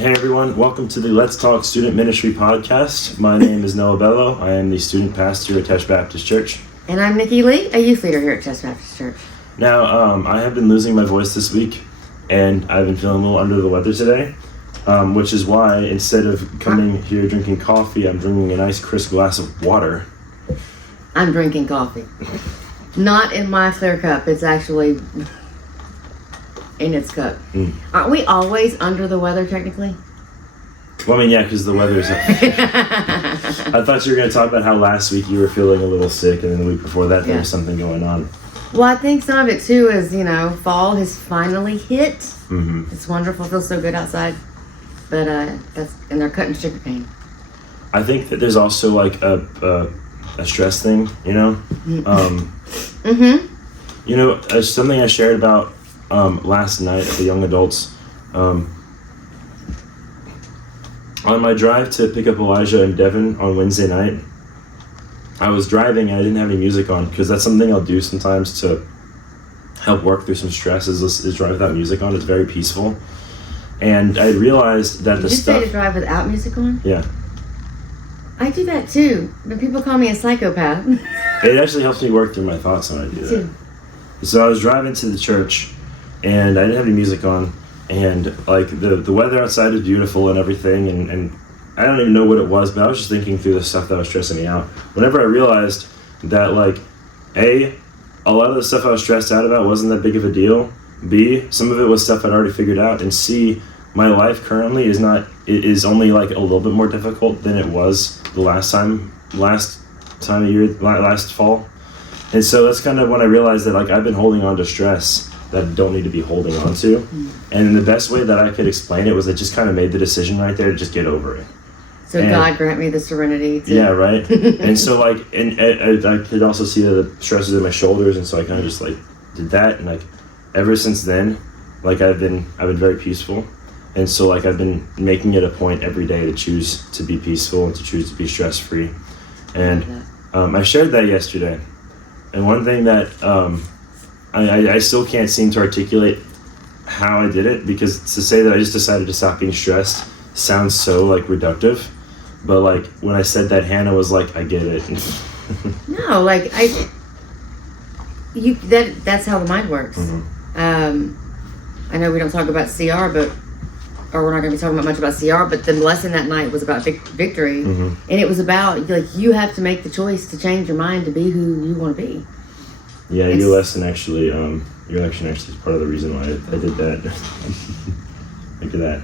Hey everyone, welcome to the Let's Talk Student Ministry Podcast. My name is Noah Bello. I am the student pastor at Tesh Baptist Church. And I'm Nikki Lee, a youth leader here at Tesh Baptist Church. Now, I have been losing my voice this week, and I've been feeling a little under the weather today, which is why instead of coming here drinking coffee, I'm drinking a nice crisp glass of water. I'm drinking coffee. Not in my clear cup, it's actually in its cup. Aren't we always under the weather technically? Well, I mean, yeah, because the weather's up. I thought you were going to talk about how last week you were feeling a little sick, and then the week before that there was something going on. Well, I think some of it too is, fall has finally hit. Mm-hmm. It's wonderful, feels so good outside. But and they're cutting sugarcane. I think that there's also like a stress thing, something I shared about last night at the young adults. On my drive to pick up Elijah and Devin on Wednesday night, I was driving and I didn't have any music on because that's something I'll do sometimes to help work through some stress is drive without music on. It's very peaceful. And I realized that Did you say to drive without music on? Yeah. I do that too, but people call me a psychopath. It actually helps me work through my thoughts when I do that. So I was driving to the church and I didn't have any music on, and like the weather outside is beautiful and everything, and I don't even know what it was, but I was just thinking through the stuff that was stressing me out. Whenever I realized that A lot of the stuff I was stressed out about wasn't that big of a deal, B, some of it was stuff I'd already figured out, and C, my life currently is only like a little bit more difficult than it was the last time of year, last fall. And so that's kind of when I realized that I've been holding on to stress that I don't need to be holding on to. And the best way that I could explain it was I just kind of made the decision right there to just get over it. So God grant me the serenity to... Yeah, right? And so and I could also see the stresses in my shoulders, and so I kind of just did that, and ever since then, I've been very peaceful. And so I've been making it a point every day to choose to be peaceful and to choose to be stress-free. And I shared that yesterday. And one thing that I still can't seem to articulate how I did it, because to say that I just decided to stop being stressed sounds so reductive. But when I said that, Hannah was like, I get it. No, that's how the mind works. Mm-hmm. I know we don't talk about CR, or we're not going to be talking about much about CR, but the lesson that night was about victory. Mm-hmm. And it was about, you have to make the choice to change your mind to be who you want to be. Yeah, your lecture actually is part of the reason why I did that. Look at that.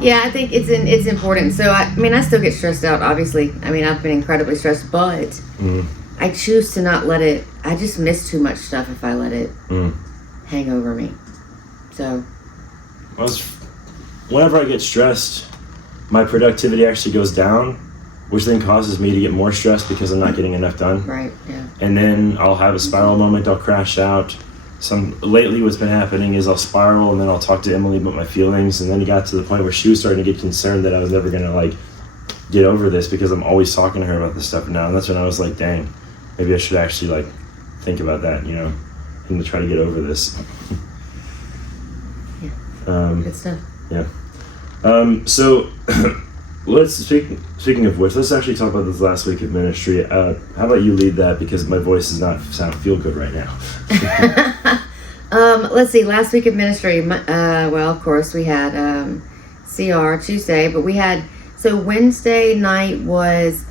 Yeah, I think it's important. So, I still get stressed out, obviously. I've been incredibly stressed, but I choose to not let it, I just miss too much stuff if I let it hang over me. So... Whenever I get stressed, my productivity actually goes down, which then causes me to get more stressed because I'm not getting enough done. Right, yeah. And then I'll have a spiral moment, I'll crash out. Lately what's been happening is I'll spiral, and then I'll talk to Emily about my feelings, and then it got to the point where she was starting to get concerned that I was never going to get over this because I'm always talking to her about this stuff now. And that's when I was like, dang, maybe I should actually think about that, and to try to get over this. Good stuff. Yeah. So speaking of which, let's actually talk about this last week of ministry. How about you lead that, because my voice does not feel good right now. Let's see, last week of ministry, of course we had CR Tuesday, but so Wednesday night was,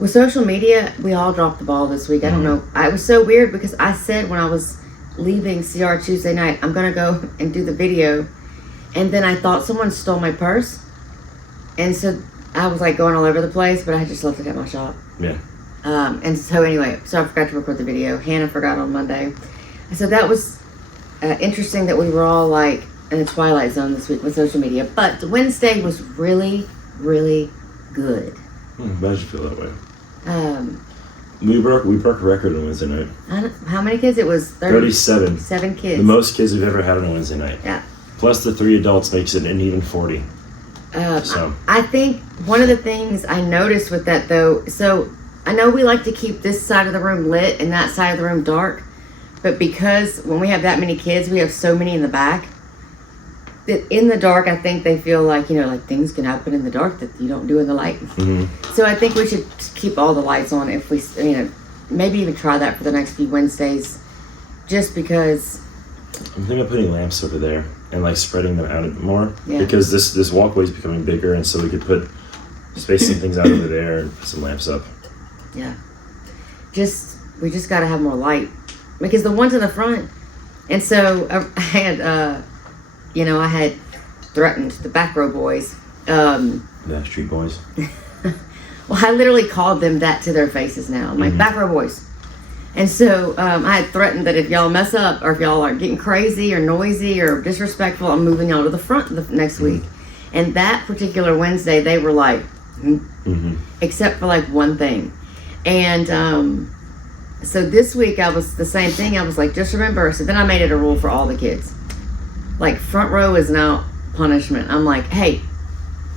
with social media, we all dropped the ball this week. I don't know. It was so weird because I said when I was leaving CR Tuesday night, I'm gonna go and do the video, and then I thought someone stole my purse, and so I was going all over the place, but I just left it at my shop. Yeah. And so anyway, so I forgot to record the video. Hannah forgot on Monday, so that was interesting that we were all in the twilight zone this week with social media. But Wednesday was really, really good. Glad you feel that way. We broke a record on Wednesday night. How many kids? It was 37. 7 kids. The most kids we've ever had on a Wednesday night. Yeah. Plus the 3 adults makes it an even 40. I think one of the things I noticed with that, though, so I know we like to keep this side of the room lit and that side of the room dark, but because when we have that many kids, we have so many in the back, in the dark, I think they feel like, like things can happen in the dark that you don't do in the light. So I think we should keep all the lights on if we, maybe even try that for the next few Wednesdays, just because. I'm thinking of putting lamps over there and like spreading them out a bit more, Yeah. because this walkway is becoming bigger, and so we could space some things out over there and put some lamps up. Yeah. We just got to have more light, because the ones in the front, and so I had, I had threatened the back row boys. Yeah, street boys. Well, I literally called them that to their faces now. I'm like, back row boys. And so I had threatened that if y'all mess up, or if y'all are getting crazy or noisy or disrespectful, I'm moving y'all to the front the next week. And that particular Wednesday, they were like, except for like one thing. And so this week I was the same thing. I was like, just remember. So then I made it a rule for all the kids. Like, front row is now punishment. I'm like, hey,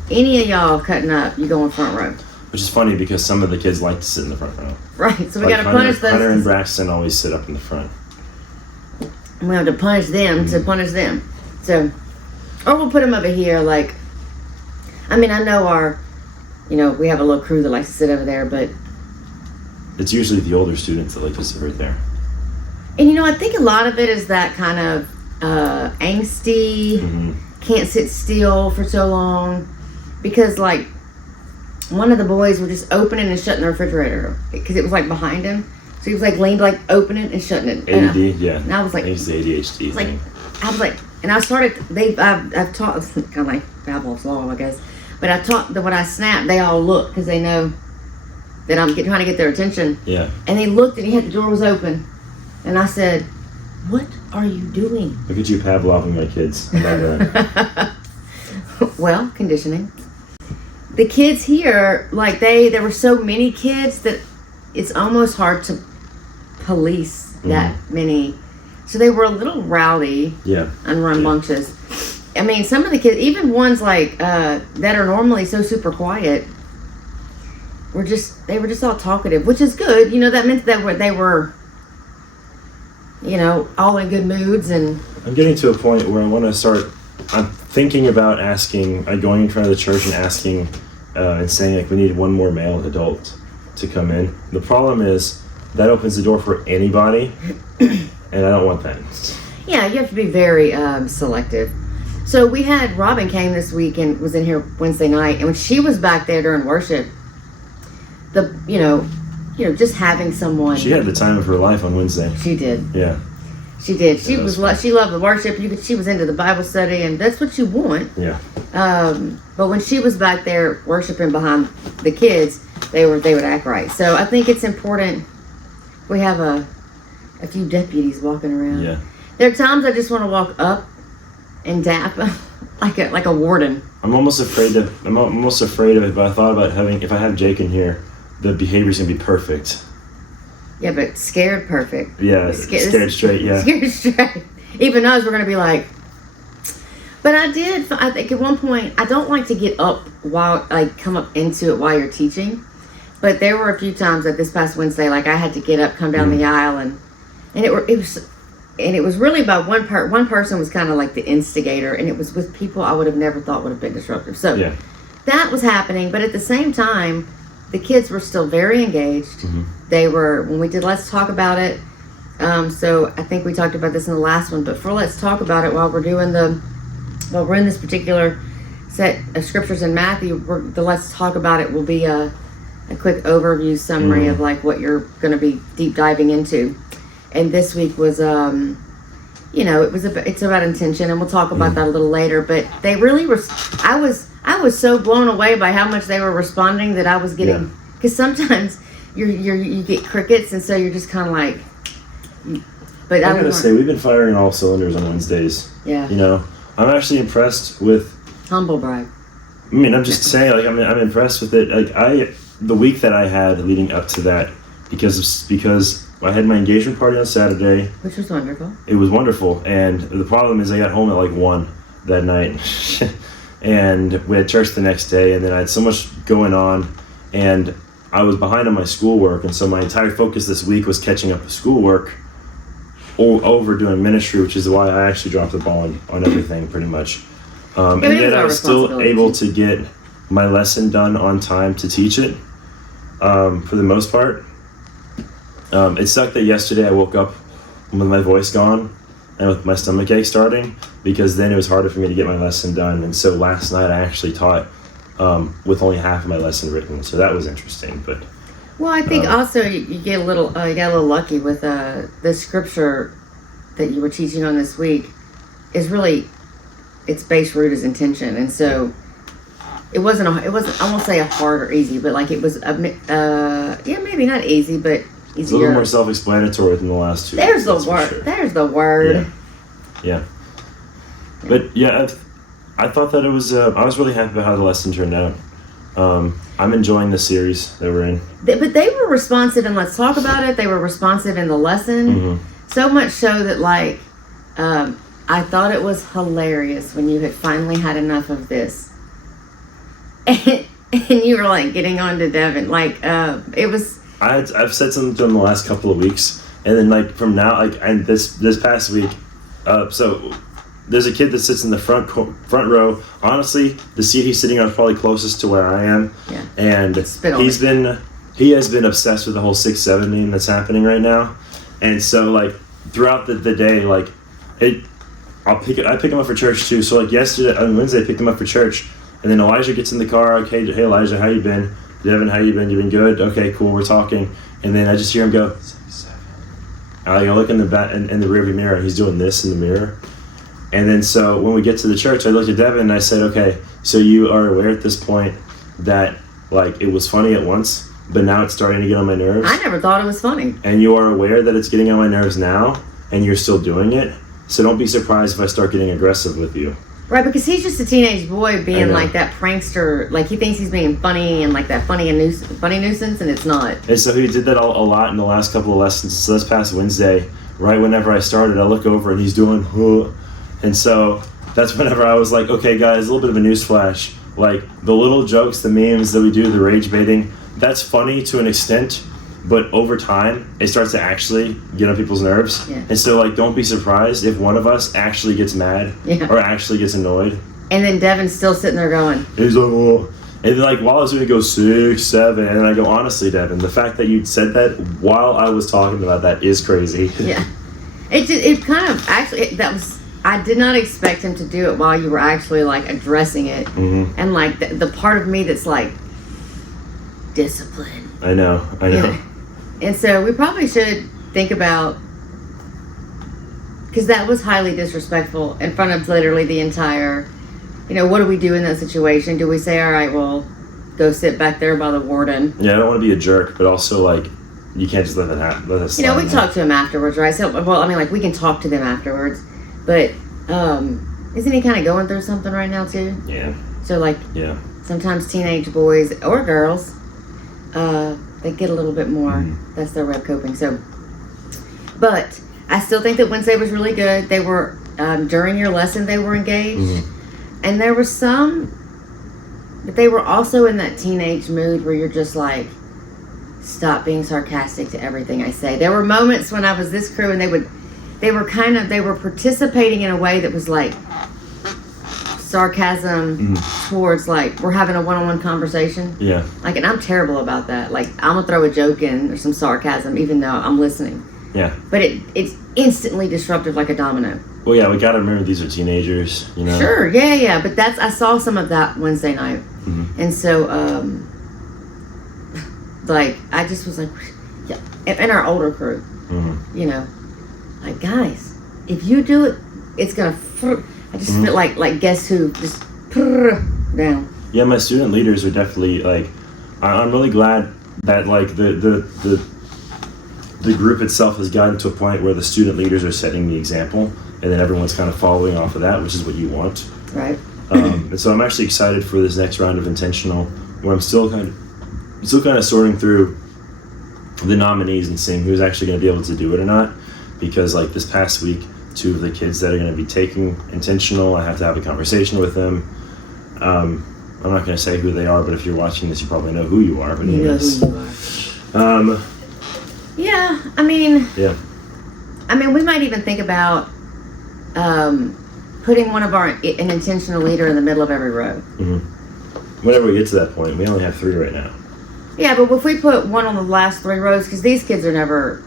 any of y'all cutting up, you go in front row. Which is funny because some of the kids like to sit in the front row. Right, so we got to punish those. Hunter and Braxton always sit up in the front. And we have to punish them to punish them. So, or we'll put them over here. Like, I mean, I know we have a little crew that likes to sit over there, but it's usually the older students that like to sit right there. And I think a lot of it is that kind of angsty, can't sit still for so long, because like one of the boys were just opening and shutting the refrigerator because it was like behind him, so he was like leaned, like opening and shutting it. ADD, yeah. And I was like, it's the ADHD thing. I was like, and I started. I've taught kind of like Pavlov's law, I guess, but I taught that when I snap, they all look because they know that I'm trying to get their attention. Yeah. And they looked, and the door was open, and I said, "What are you doing?" Look at you Pavloving my kids. I love that. Well, conditioning. The kids here, like there were so many kids that it's almost hard to police that many. So they were a little rowdy, and rambunctious. I mean, some of the kids, even ones like that are normally so super quiet, they were just all talkative, which is good. That meant that they were all in good moods. And I'm getting to a point where I want to start. I'm thinking about going in front of the church and asking, and saying like we need one more male adult to come in. The problem is that opens the door for anybody, and I don't want that. Yeah, you have to be very selective. So we had Robin came this week and was in here Wednesday night, and when she was back there during worship, just having someone. She had the time of her life on Wednesday. She did. Yeah. She did. She she loved the worship. She was into the Bible study, and that's what you want. Yeah. But when she was back there worshiping behind the kids, they would act right. So I think it's important. We have a few deputies walking around. Yeah. There are times I just want to walk up and dap like a warden. I'm almost afraid of it, but I thought about if I have Jake in here, the behavior's gonna be perfect. Yeah, but scared perfect. Yeah, scared straight, yeah. Scared straight. Even us, we're going to be like... But I think at one point, I don't like to get up come up into it while you're teaching. But there were a few times that this past Wednesday, like I had to get up, come down the aisle, and it was really by one person was kind of like the instigator, and it was with people I would have never thought would have been disruptive. So that was happening, but at the same time, the kids were still very engaged. They were, when we did Let's Talk About It, so I think we talked about this in the last one, but for Let's Talk About It, while we're in this particular set of scriptures in Matthew, the Let's Talk About It will be a quick overview summary of like what you're going to be deep diving into. And this week was, it's about intention, and we'll talk about that a little later, but they really were, I was so blown away by how much they were responding that I was getting, because sometimes you get crickets, and so you're just kind of like, but I gotta say, we've been firing all cylinders on Wednesdays. Yeah. I'm actually impressed with. Humble brag. I mean, I'm just saying, like, I'm impressed with it. Like, the week that I had leading up to that, because I had my engagement party on Saturday. Which was wonderful. It was wonderful, and the problem is I got home at like 1 that night. And we had church the next day, and then I had so much going on, and I was behind on my schoolwork, and so my entire focus this week was catching up with schoolwork over doing ministry, which is why I actually dropped the ball on everything pretty much. And then I was still able to get my lesson done on time to teach it, for the most part. It sucked that yesterday I woke up with my voice gone and with my stomach ache starting, because then it was harder for me to get my lesson done. And so last night I actually taught with only half of my lesson written, so that was interesting. But well, I think also you get a little you got a little lucky with the scripture that you were teaching on this week is really, its base root is intention, and so it wasn't I won't say a hard or easy, but like it was maybe not easy, but easier. It's a little more self-explanatory than the last two. There's the word. Sure. There's the word. Yeah. But yeah, I thought that it was. I was really happy about how the lesson turned out. I'm enjoying the series that we're in. But they were responsive, and let's talk about it. They were responsive in the lesson, so much so that like I thought it was hilarious when you had finally had enough of this, and you were like getting on to Devin. Like it was. I've said something to him the last couple of weeks, and then like from now, like and this past week, so there's a kid that sits in the front row. Honestly, the seat he's sitting on is probably closest to where I am. Yeah. And he has been obsessed with the whole 6-7 meme that's happening right now, and so like throughout the day, like I pick him up for church too. So like yesterday on Wednesday, I picked him up for church, and then Elijah gets in the car. Okay, hey Elijah, how you been? Devin, how you been? You been good? Okay, cool. We're talking, and then I just hear him go 6-7. I look in the back in the rearview mirror, and he's doing this in the mirror. And then so when we get to the church, I looked at Devin and I said, okay, so you are aware at this point that like it was funny at once, but now it's starting to get on my nerves. I never thought it was funny. And you are aware that it's getting on my nerves now, and you're still doing it. So don't be surprised if I start getting aggressive with you. Right, because he's just a teenage boy being like that prankster. Like he thinks he's being funny and like that funny nuisance, and it's not. And so he did that a lot in the last couple of lessons. So this past Wednesday, right whenever I started, I look over and he's doing, huh. And so that's whenever I was like, okay, guys, a little bit of a news flash. Like the little jokes, the memes that we do, the rage baiting, that's funny to an extent, but over time, it starts to actually get on people's nerves. Yeah. And so, like, don't be surprised if one of us actually gets mad or actually gets annoyed. And then Devin's still sitting there going. He's like, oh. And then, like, while I was going to go 6-7, and I go, honestly, Devin, the fact that you said that while I was talking about that is crazy. Yeah. It kind of, actually, I did not expect him to do it while you were actually, like, addressing it. Mm-hmm. And, like, the part of me that's, like, discipline. I know. And so we probably should think about, because that was highly disrespectful in front of literally the entire, what do we do in that situation? Do we say, all right, well, go sit back there by the warden? Yeah, I don't want to be a jerk, but also, like, you can't just let that happen. We talked to him afterwards, right? So, well, I mean, like, we can talk to them afterwards, but isn't he kind of going through something right now, too? Yeah. So, like, sometimes teenage boys or girls, they get a little bit more. That's their way of coping. So, but I still think that Wednesday was really good. They were, during your lesson, they were engaged. And there were some, but they were also in that teenage mood where you're just like, stop being sarcastic to everything I say. There were moments when I was this crew and they were participating in a way that was like sarcasm towards like, we're having a one-on-one conversation. Yeah. Like, and I'm terrible about that. Like, I'm gonna throw a joke in or some sarcasm even though I'm listening. Yeah. But it's instantly disruptive like a domino. Well, yeah, we gotta remember these are teenagers, Sure, yeah. But I saw some of that Wednesday night. And so, like, I just was like, yeah. And our older crew, like, guys, if you do it, it's gonna, I just feel like guess who, just down. Yeah, my student leaders are definitely, like, I'm really glad that, like, the group itself has gotten to a point where the student leaders are setting the example, and then everyone's kind of following off of that, which is what you want. Right. And so I'm actually excited for this next round of intentional, where I'm still kind of sorting through the nominees and seeing who's actually going to be able to do it or not, because like this past week, 2 of the kids that are going to be taking intentional, I have to have a conversation with them. I'm not going to say who they are, but if you're watching this, you probably know who you are. But anyways, you know who you are. Yeah, I mean, we might even think about putting an intentional leader in the middle of every row. Mm-hmm. Whenever we get to that point, we only have 3 right now. Yeah, but if we put one on the last 3 rows, because these kids are never,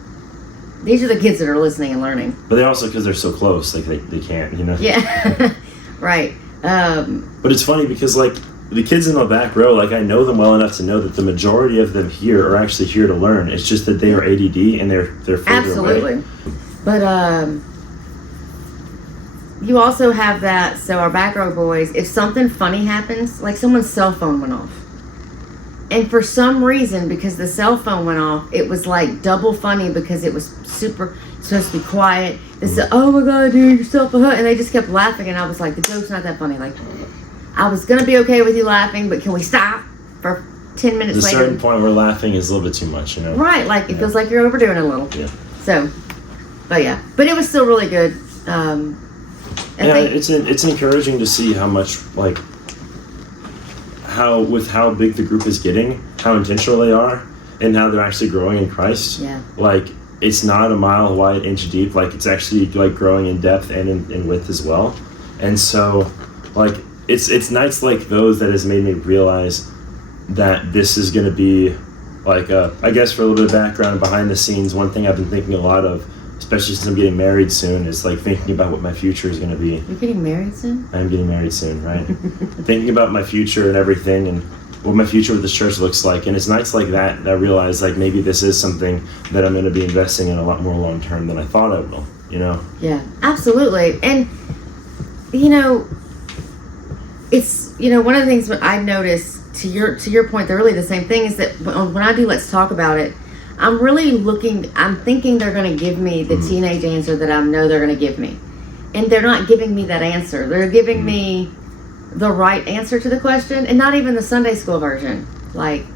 these are the kids that are listening and learning. But they also, because they're so close, like they can't, you know? Yeah, right. But it's funny because, like, the kids in the back row, like, I know them well enough to know that the majority of them here are actually here to learn. It's just that they are ADD and they're further absolutely. away. But you also have that, so our back row boys, if something funny happens, like someone's cell phone went off. And for some reason, because the cell phone went off, it was like double funny because it was supposed to be quiet. They said, "Oh my God, dude, you're so funny," and they just kept laughing. And I was like, the joke's not that funny. Like, I was gonna be okay with you laughing, but can we stop for 10 minutes later? At a certain point where laughing is a little bit too much, you know? Right, like it feels like you're overdoing it a little. Yeah. So, but it was still really good. It's encouraging to see how much, like, how big the group is getting, how intentional they are, and how they're actually growing in Christ. Yeah. Like, it's not a mile wide, inch deep. Like, it's actually, like, growing in depth and in width as well. And so, like, it's nights like those that has made me realize that this is going to be, like, I guess for a little bit of background behind the scenes, one thing I've been thinking a lot of, especially since I'm getting married soon, is like thinking about what my future is going to be. You're getting married soon? I am getting married soon, right? Thinking about my future and everything and what my future with this church looks like. And it's nights like that I realize, like, maybe this is something that I'm going to be investing in a lot more long term than I thought I will, you know? Yeah, absolutely. And, you know, it's, you know, one of the things that I noticed, to your point, they're really the same thing, is that when I do Let's Talk About It, I'm thinking they're going to give me the teenage answer that I know they're going to give me. And they're not giving me that answer. They're giving me the right answer to the question, and not even the Sunday school version. Like,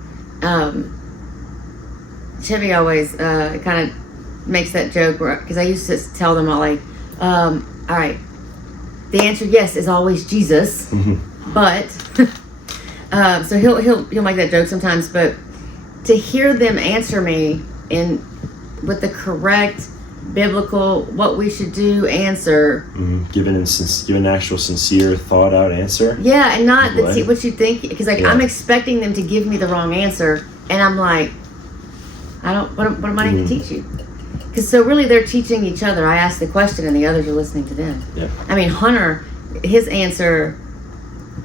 Chevy always kind of makes that joke, because I used to tell them all, like, all right, the answer, yes, is always Jesus. But, so he'll make that joke sometimes, but to hear them answer me with the correct biblical, what we should do answer, give an actual sincere, thought out answer. Yeah, and not what you think, because like I'm expecting them to give me the wrong answer, and I'm like, what am I going to teach you? Because so really they're teaching each other. I ask the question, and the others are listening to them. Yeah. I mean, Hunter, his answer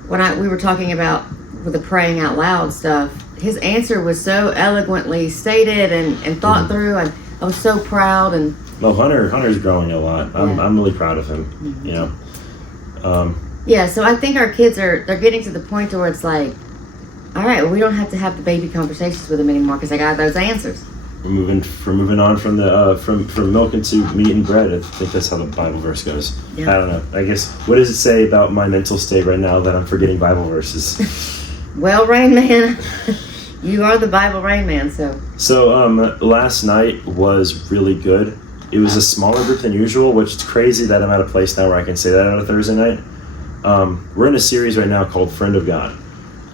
when we were talking about with the praying out loud stuff, his answer was so eloquently stated and thought through, and I was so proud. And well, Hunter's growing a lot. I'm really proud of him. You know. Yeah, so I think our kids they're getting to the point where it's like, all right, well, we don't have to have the baby conversations with them anymore because I got those answers. We're moving on from the from milk into meat and bread. I think that's how the Bible verse goes. Yeah. I don't know. I guess, what does it say about my mental state right now that I'm forgetting Bible verses? Well, Rain Man, you are the Bible Rain Man, so. So last night was really good. It was a smaller group than usual, which is crazy that I'm at a place now where I can say that on a Thursday night. We're in a series right now called Friend of God,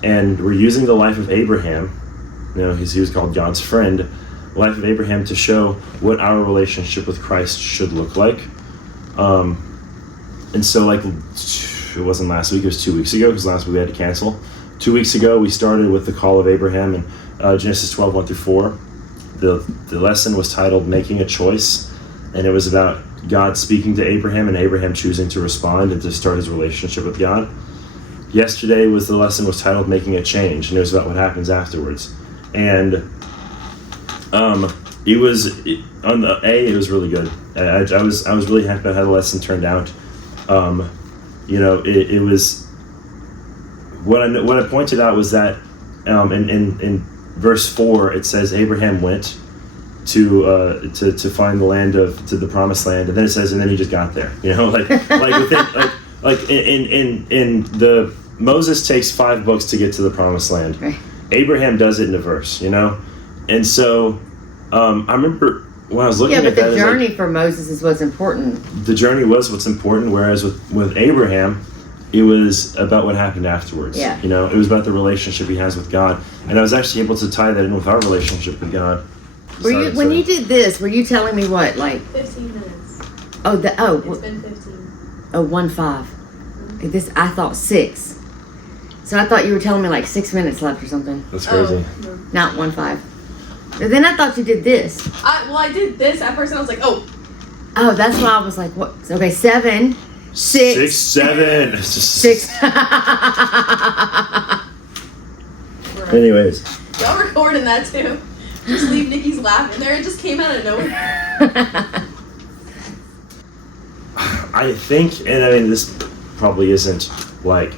and we're using the life of Abraham. You know, he was called God's friend. Life of Abraham to show what our relationship with Christ should look like. And so, like, it wasn't last week, it was 2 weeks ago, because last week we had to cancel. 2 weeks ago, we started with the call of Abraham in Genesis 12, 1-4. The lesson was titled Making a Choice, and it was about God speaking to Abraham and Abraham choosing to respond and to start his relationship with God. Yesterday the lesson was titled Making a Change, and it was about what happens afterwards. And it was really good. I was really happy about how the lesson turned out. You know, it was what I pointed out was that in verse 4 it says Abraham went to find the land to the promised land, and then it says and then he just got there. You know, in the Moses takes 5 books to get to the promised land. Right. Abraham does it in a verse. You know, and so I remember when I was looking at that. Yeah, but the journey for Moses is what's important. The journey was what's important, whereas with Abraham, it was about what happened afterwards. Yeah. You know, it was about the relationship he has with God. And I was actually able to tie that in with our relationship with God. When you did this, were you telling me what, like 15 minutes. Oh, it's been 15. Oh, 1-5. This, I thought 6. So I thought you were telling me like 6 minutes left or something. That's crazy. Oh. Not 1-5. But then I thought you did this. I did this at first and I was like, oh. Oh, that's why I was like, what? Okay, 7, 6. 7. 6. Anyways. Y'all recording that too. Just leave Nikki's laugh in there. It just came out of nowhere. I think, and I mean, this probably isn't like,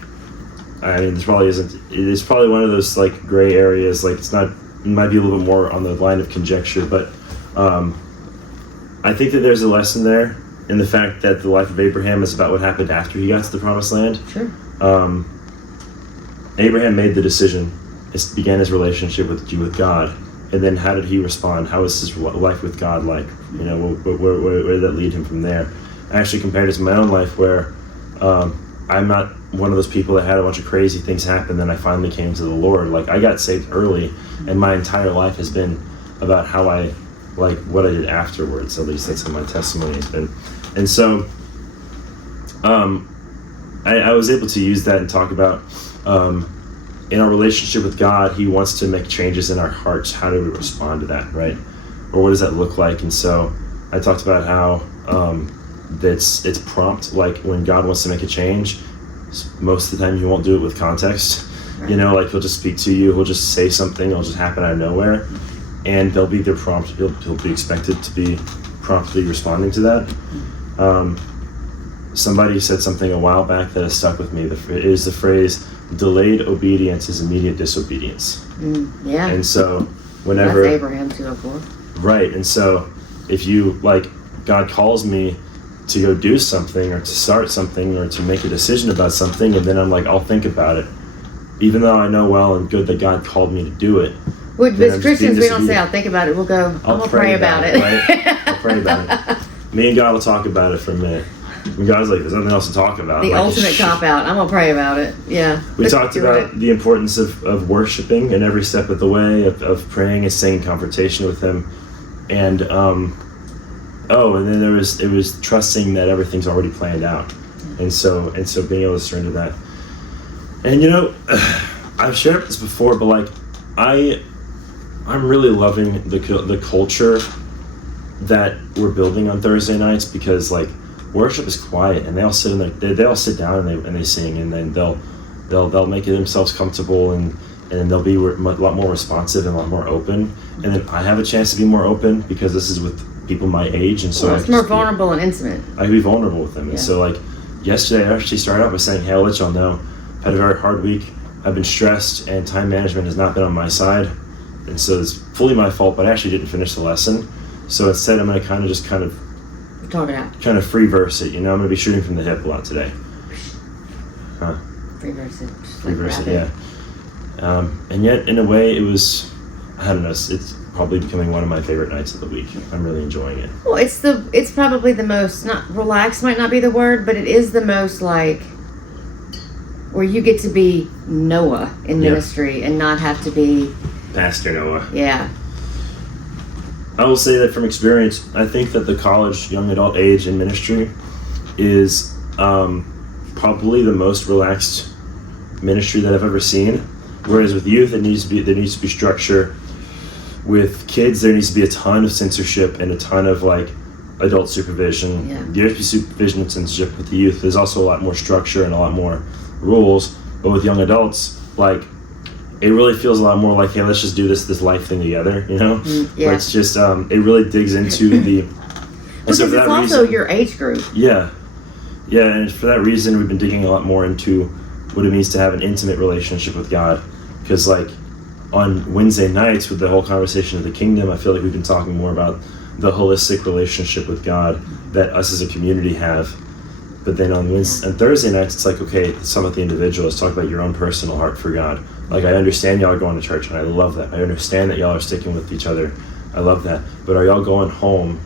this probably isn't, it's probably one of those like gray areas, like it's not, it might be a little bit more on the line of conjecture, but I think that there's a lesson there in the fact that the life of Abraham is about what happened after he got to the promised land. Sure. Abraham made the decision, began his relationship with God, and then how did he respond? How was his life with God like? You know, where did that lead him from there? I actually compared it to my own life where I'm not one of those people that had a bunch of crazy things happen, then I finally came to the Lord. Like, I got saved early, and my entire life has been about how I, like, what I did afterwards. At least that's how my testimony has been. And so I was able to use that and talk about in our relationship with God, he wants to make changes in our hearts. How do we respond to that, right? Or what does that look like? And so I talked about how it's prompt. Like, when God wants to make a change, most of the time he won't do it with context. Right. You know, like, he'll just speak to you, he'll just say something, it'll just happen out of nowhere, and they'll be their prompt. He'll be expected to be promptly responding to that. Somebody said something a while back that has stuck with me. It is the phrase, delayed obedience is immediate disobedience. Yeah. And so whenever... That's Abraham 2:04. Right. And so if you, like, God calls me to go do something or to start something or to make a decision about something, and then I'm like, I'll think about it. Even though I know well and good that God called me to do it. But as Christians, we don't say, I'll think about it. We'll go, I'm going to pray about it. Right? I'll pray about it. Me and God will talk about it for a minute. And God's like, there's nothing else to talk about. The ultimate cop-out. I'm going to pray about it. Yeah. We talked about the importance of worshiping in every step of the way, of praying and staying in confrontation with Him. And, and then it was trusting that everything's already planned out. And so being able to surrender that. And, you know, I've shared this before, but, like, I'm really loving the culture that we're building on Thursday nights, because, like, worship is quiet, and they all sit they all sit down and they sing, and then they'll make themselves comfortable, and then they'll be a lot more responsive and a lot more open. And then I have a chance to be more open because this is with people my age, and so it's more vulnerable and intimate. I can be vulnerable with them. Yeah. And so, like, yesterday I actually started out by saying, hey, I'll let y'all know, I've had a very hard week. I've been stressed, and time management has not been on my side, and so it's fully my fault, but I actually didn't finish the lesson. So instead, I'm going to kind of talk it out. Kind of free verse it, you know. I'm going to be shooting from the hip a lot today. Huh? Free verse it. Free verse it, yeah. And yet, in a way, it was, I don't know, it's probably becoming one of my favorite nights of the week. I'm really enjoying it. Well, it's probably the most, not relaxed might not be the word, but it is the most, like, where you get to be Noah in ministry and not have to be Pastor Noah. Yeah. I will say that from experience, I think that the college, young adult age in ministry is probably the most relaxed ministry that I've ever seen. Whereas with youth, there needs to be structure. With kids, there needs to be a ton of censorship and a ton of, like, adult supervision. Yeah. There needs to be supervision and censorship. With the youth, there's also a lot more structure and a lot more rules. But with young adults, like, it really feels a lot more like, hey, let's just do this life thing together, you know? Yeah. Where it's just, it really digs into the... Because so it's also your age group. Yeah. Yeah, and for that reason, we've been digging a lot more into what it means to have an intimate relationship with God. Because, like, on Wednesday nights with the whole conversation of the kingdom, I feel like we've been talking more about the holistic relationship with God that us as a community have. But then on Thursday nights, it's like, okay, let's talk about the individual. Let's talk about your own personal heart for God. Like, I understand y'all are going to church, and I love that. I understand that y'all are sticking with each other. I love that. But are y'all going home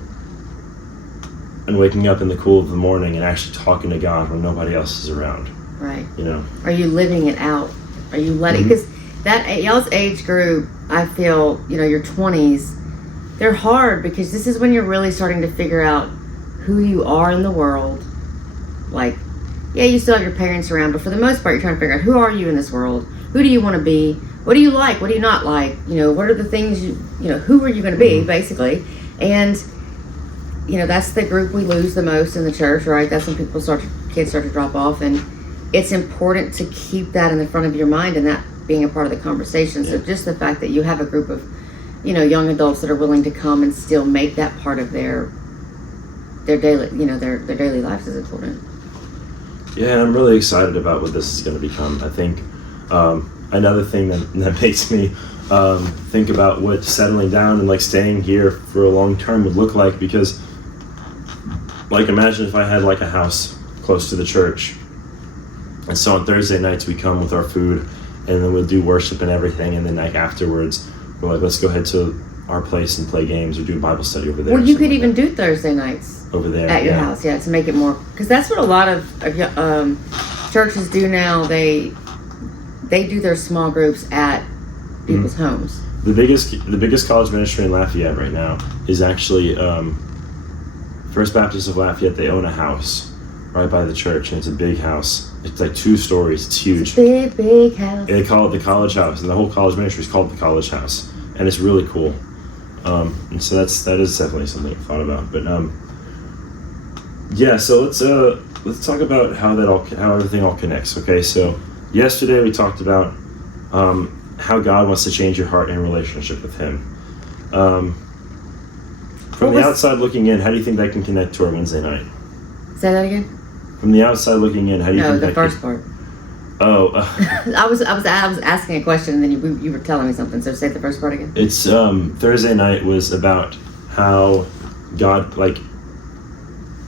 and waking up in the cool of the morning and actually talking to God when nobody else is around? Right. You know? Are you living it out? Are you letting... Because that y'all's age group, I feel, you know, your 20s, they're hard because this is when you're really starting to figure out who you are in the world, Like, yeah, you still have your parents around, but for the most part, you're trying to figure out who are you in this world? Who do you want to be? What do you like? What do you not like? You know, what are the things who are you going to be, basically? And, you know, that's the group we lose the most in the church, right? That's when kids start to drop off. And it's important to keep that in the front of your mind and that being a part of the conversation. So just the fact that you have a group of, young adults that are willing to come and still make that part of their daily, their daily lives is important. Yeah, I'm really excited about what this is going to become. I think another thing that makes me think about what settling down and like staying here for a long term would look like, because like imagine if I had like a house close to the church, and so on Thursday nights we come with our food and then we'll do worship and everything, and then like afterwards we're like, let's go head to our place and play games or do a Bible study over there. Well, you could even do Thursday nights over there at your house, to make it more, because that's what a lot of churches do now. They do their small groups at people's homes. The biggest college ministry in Lafayette right now is actually First Baptist of Lafayette. They own a house right by the church, and it's a big house. It's like 2 stories. It's huge. It's a big house. They call it the College House, and the whole college ministry is called the College House, and it's really cool. And so that is definitely something I've thought about. But so let's talk about how everything all connects. Okay, so yesterday we talked about how God wants to change your heart and relationship with Him. From the outside looking in, how do you think that can connect to our Wednesday night? Say that again. From the outside looking in, how do you think that? No, the first part. Oh, I was asking a question, and then you were telling me something. So say the first part again. It's Thursday night was about how God, like,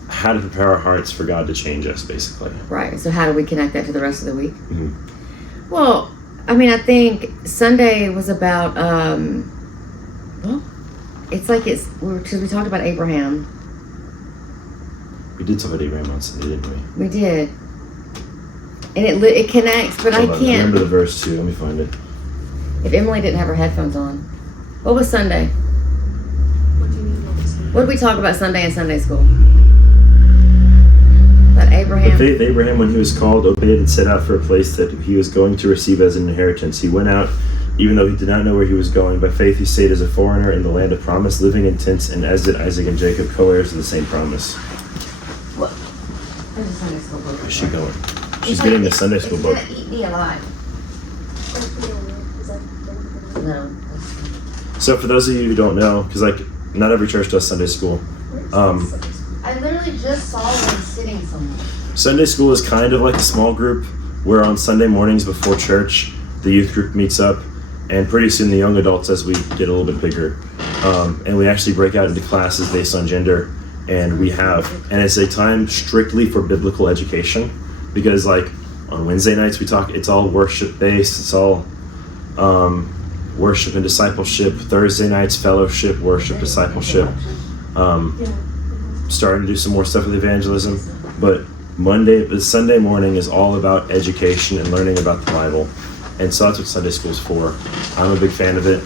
how to prepare our hearts for God to change us, basically. Right. So how do we connect that to the rest of the week? Mm-hmm. Well, I mean, I think Sunday was about because we talked about Abraham. We did talk about Abraham on Sunday, didn't we? We did. And it connects, but Hold I on, can't. I remember the verse too. Let me find it. If Emily didn't have her headphones on. What was Sunday? What do you mean? What was Sunday? What did we talk about Sunday in Sunday school? About Abraham. The faith Abraham, when he was called, obeyed and set out for a place that he was going to receive as an inheritance. He went out, even though he did not know where he was going. By faith he stayed as a foreigner in the land of promise, living in tents, and as did Isaac and Jacob, co-heirs of the same promise. What? Where's the Sunday school book? Where's she going? She's getting the Sunday school book. It's gonna eat me alive. No. So for those of you who don't know, because like not every church does Sunday school. I literally just saw one sitting somewhere. Sunday school is kind of like a small group where on Sunday mornings before church, the youth group meets up, and pretty soon the young adults as we get a little bit bigger. And we actually break out into classes based on gender, and it's a time strictly for biblical education, because like on Wednesday nights it's all worship based, it's all worship and discipleship. Thursday nights, fellowship, worship, discipleship. Starting to do some more stuff with evangelism, but Sunday morning is all about education and learning about the Bible, and so that's what Sunday school's for. I'm a big fan of it,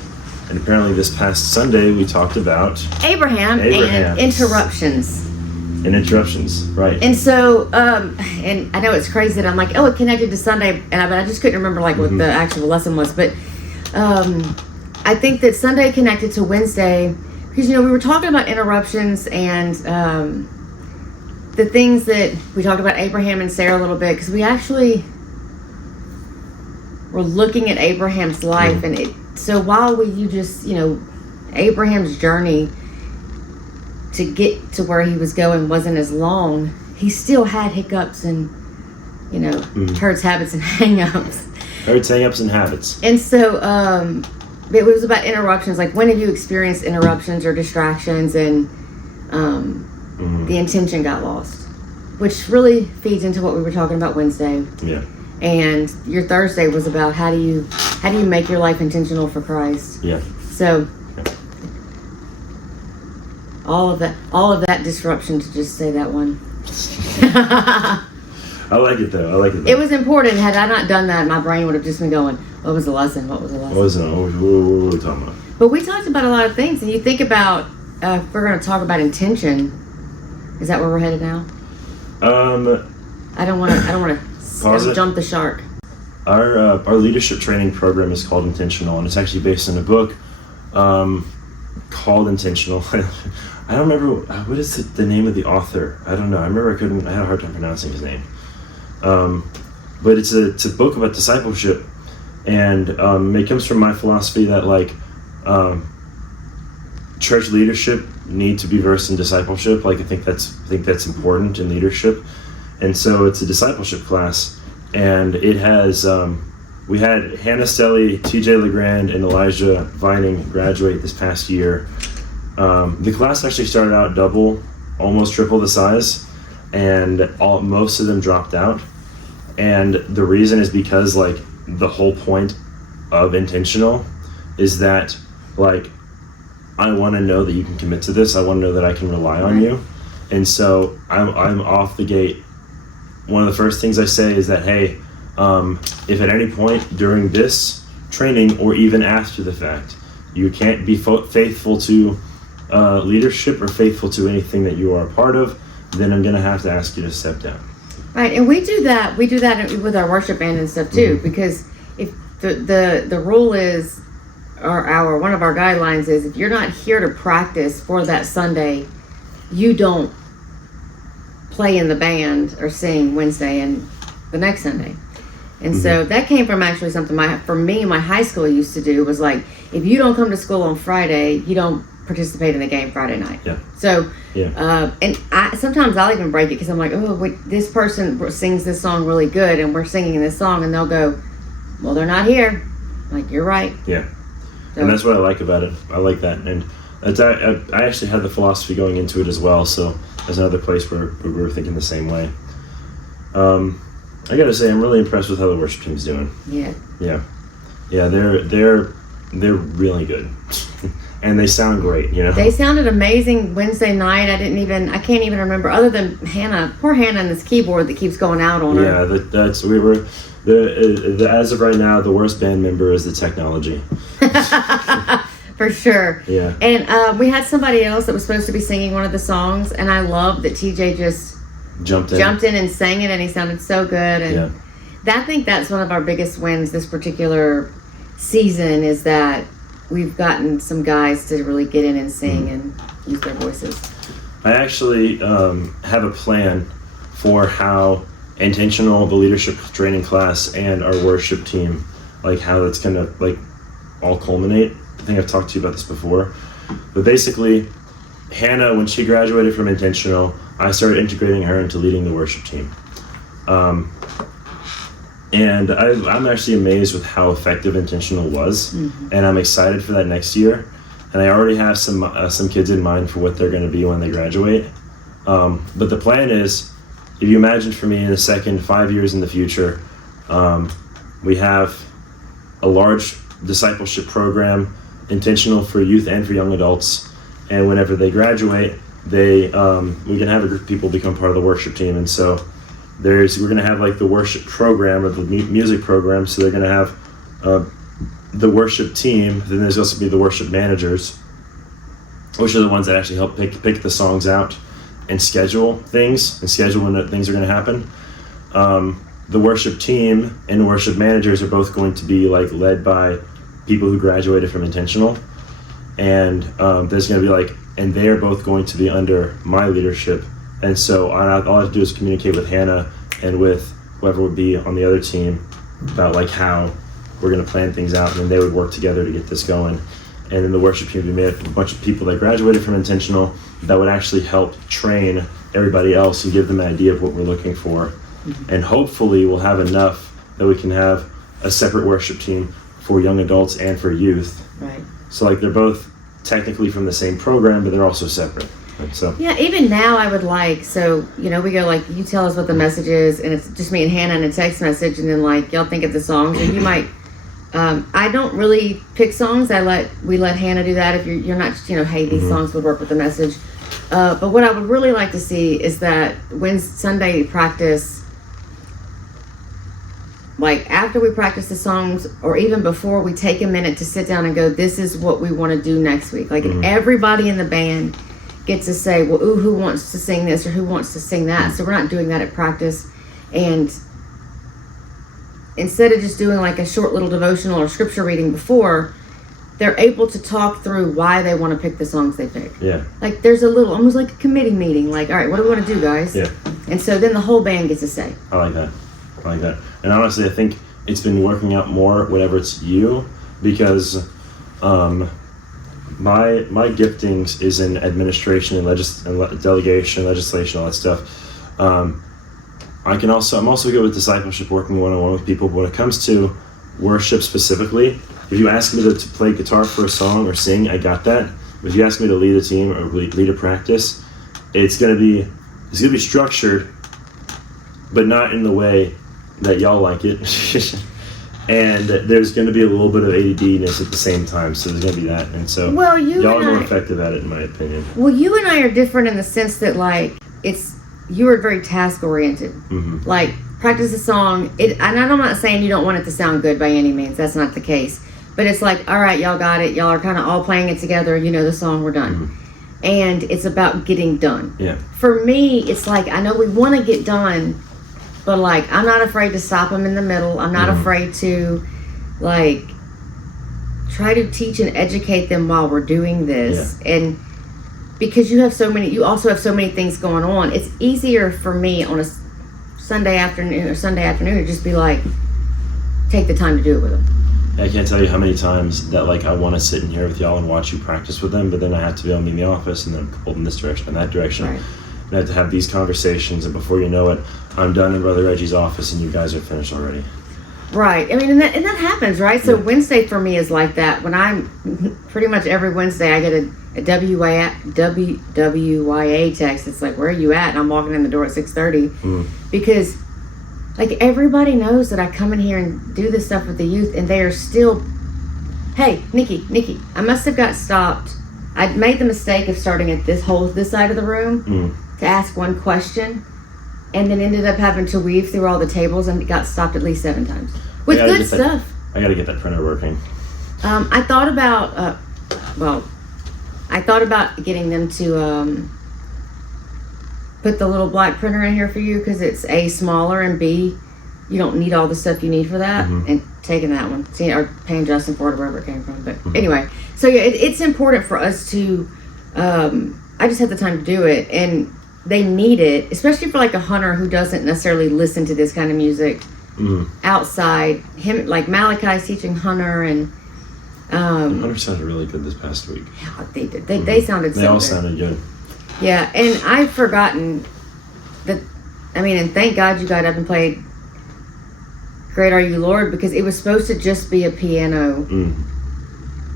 and apparently this past Sunday we talked about Abraham. And interruptions. And interruptions, right? And so, and I know it's crazy that I'm like, it connected to Sunday, but I just couldn't remember like what the actual lesson was, but I think that Sunday connected to Wednesday. Because, we were talking about interruptions and the things that we talked about Abraham and Sarah a little bit, because we actually were looking at Abraham's life. And so while Abraham's journey to get to where he was going wasn't as long, he still had hiccups and, herds, habits, and hang-ups. Herds, hang-ups, and habits. And so, it was about interruptions. Like, when have you experienced interruptions or distractions and the intention got lost? Which really feeds into what we were talking about Wednesday. Yeah. And your Thursday was about how do you make your life intentional for Christ? Yeah. So all of that disruption to just say that one. I like it though. It was important. Had I not done that, my brain would have just been going, what was the lesson? What was the lesson? What were we talking about? But we talked about a lot of things, and you think about, if we're going to talk about intention, is that where we're headed now? I don't want Pause to it. jump the shark. Our leadership training program is called Intentional, and it's actually based on a book called Intentional. I don't remember what is the name of the author. I don't know. I remember I had a hard time pronouncing his name. But it's a book about discipleship, and it comes from my philosophy that like church leadership need to be versed in discipleship. Like I think that's important in leadership, and so it's a discipleship class, and it has we had Hannah Stelly, TJ LeGrand, and Elijah Vining graduate this past year. The class actually started out almost triple the size, and most of them dropped out. And the reason is because like the whole point of Intentional is that like I want to know that you can commit to this. I want to know that I can rely on you. And so I'm off the gate. One of the first things I say is that, hey, if at any point during this training or even after the fact, you can't be faithful to leadership or faithful to anything that you are a part of, then I'm going to have to ask you to step down. Right, and we do that with our worship band and stuff too, because if the rule is, or one of our guidelines is, if you're not here to practice for that Sunday, you don't play in the band or sing Wednesday and the next Sunday. And so that came from actually something my high school used to do, was like, if you don't come to school on Friday, you don't participate in the game Friday night. Yeah. So, Yeah. and sometimes I'll even break it because I'm like, oh, wait, this person sings this song really good, and we're singing this song, and they'll go, well, they're not here. I'm like, you're right. Yeah. So, And that's what I like about it. I like that. And I actually had the philosophy going into it as well, so that's another place where we were thinking the same way. I gotta say, I'm really impressed with how the worship team's doing. Yeah. Yeah, they're really good. And they sound great, you know. They sounded amazing Wednesday night. I can't even remember, other than Hannah, poor Hannah, and this keyboard that keeps going out on her. Yeah, as of right now, the worst band member is the technology. For sure. Yeah. And we had somebody else that was supposed to be singing one of the songs, and I love that TJ just jumped in and sang it, and he sounded so good. And I think that's one of our biggest wins this particular season, is that we've gotten some guys to really get in and sing and use their voices. I actually have a plan for how Intentional, the leadership training class, and our worship team, like how that's gonna like all culminate. I think I've talked to you about this before, but basically, Hannah, when she graduated from Intentional, I started integrating her into leading the worship team. And I'm actually amazed with how effective Intentional was, and I'm excited for that next year. And I already have some kids in mind for what they're going to be when they graduate. But the plan is, if you imagine for me in the 5 years in the future, we have a large discipleship program, Intentional for youth and for young adults. And whenever they graduate, we can have a group of people become part of the worship team. And so we're going to have like the worship program or the music program. So they're going to have the worship team. Then there's also be the worship managers, which are the ones that actually help pick the songs out and schedule things and schedule when things are going to happen. The worship team and the worship managers are both going to be like led by people who graduated from Intentional. And there's going to be and they are both going to be under my leadership. And so all I have to do is communicate with Hannah and with whoever would be on the other team about like how we're going to plan things out, and then they would work together to get this going. And then the worship team would be made up of a bunch of people that graduated from Intentional that would actually help train everybody else and give them an idea of what we're looking for. And hopefully we'll have enough that we can have a separate worship team for young adults and for youth. Right. So like they're both technically from the same program, but they're also separate. So yeah, even now I would we go like, you tell us what the message is, and it's just me and Hannah in a text message, and then like y'all think of the songs, and you might I don't really pick songs. We let Hannah do that. If you're not hey, these songs would work with the message. But what I would really like to see is that when Sunday practice, like after we practice the songs, or even before, we take a minute to sit down and go, this is what we want to do next week. Like everybody in the band gets to say, well, who wants to sing this or who wants to sing that. So we're not doing that at practice. And instead of just doing like a short little devotional or scripture reading before, they're able to talk through why they want to pick the songs they pick. Yeah. Like there's a little, almost like a committee meeting. Like, all right, what do we want to do, guys? Yeah. And so then the whole band gets a say. I like that. And honestly, I think it's been working out more whenever it's you, because my giftings is in administration and delegation, legislation, all that stuff. I'm also good with discipleship, working one-on-one with people. But when it comes to worship specifically, if you ask me to play guitar for a song or sing, I got that. But if you ask me to lead a team or lead a practice, it's gonna be structured, but not in the way that y'all like it. And there's going to be a little bit of ADD-ness at the same time, so there's going to be that. And so y'all are more effective at it, in my opinion. Well, you and I are different in the sense that, like, you are very task-oriented. Mm-hmm. Like, practice a song. And I'm not saying you don't want it to sound good by any means. That's not the case. But it's like, all right, y'all got it. Y'all are kind of all playing it together. You know the song, we're done. Mm-hmm. And it's about getting done. Yeah. For me, it's like, I know we want to get done, but, like, I'm not afraid to stop them in the middle. I'm not afraid to, like, try to teach and educate them while we're doing this. Yeah. And because you also have so many things going on, it's easier for me on a Sunday afternoon to just be like, take the time to do it with them. I can't tell you how many times that, like, I want to sit in here with y'all and watch you practice with them, but then I have to be able to be in the office and then pulled in this direction and that direction. Right. And I have to have these conversations, and before you know it, I'm done in Brother Reggie's office and you guys are finished already. Right. I mean, and that happens, right? So Wednesday for me is like that. When I'm pretty much every Wednesday, I get a WYA text. It's like, where are you at? And I'm walking in the door at 6:30 because, like, everybody knows that I come in here and do this stuff with the youth, and they are still, hey, Nikki, I must have got stopped. I made the mistake of starting at this side of the room to ask one question, and then ended up having to weave through all the tables and got stopped at least 7 times with good stuff. I got to get that printer working. I thought about getting them to put the little black printer in here for you, because it's A, smaller, and B, you don't need all the stuff you need for that, and taking that one, or paying Justin for it, wherever it came from. But anyway, so yeah, it's important for us to, I just have the time to do it, and they need it, especially for like a hunter who doesn't necessarily listen to this kind of music outside. Him, like Malachi's teaching Hunter, and Hunter sounded really good this past week. Yeah, they did. They sounded. They all sounded good. Yeah, and I've forgotten that. I mean, and thank God you got up and played "Great Are You, Lord," because it was supposed to just be a piano.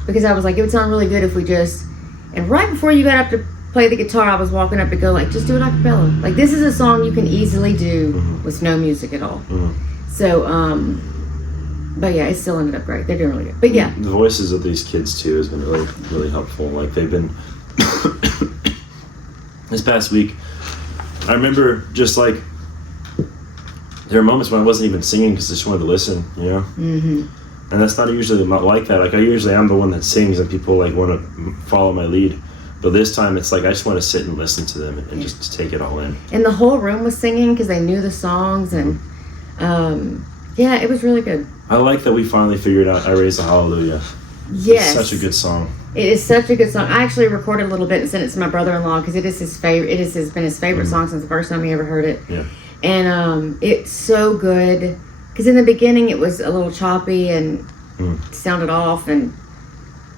Because I was like, it would sound really good if we just. And right before you got up to play the guitar, I was walking up to go like, just do it a cappella. Like, this is a song you can easily do with no music at all. So, but yeah, it still ended up great. They're doing really good. But yeah, the voices of these kids too has been really, really helpful. Like, they've been this past week. I remember just like there were moments when I wasn't even singing because I just wanted to listen, you know. And that's not usually like that. Like, I'm the one that sings and people like want to follow my lead. But this time it's like I just want to sit and listen to them and just take it all in. And the whole room was singing because they knew the songs, and yeah, it was really good. I like that we finally figured out "I Raise a Hallelujah." Yes, it's such a good song. It is such a good song. I actually recorded a little bit and sent it to my brother-in-law because it is his favorite. It has been his favorite song since the first time he ever heard it. Yeah. And it's so good because in the beginning it was a little choppy and sounded off, and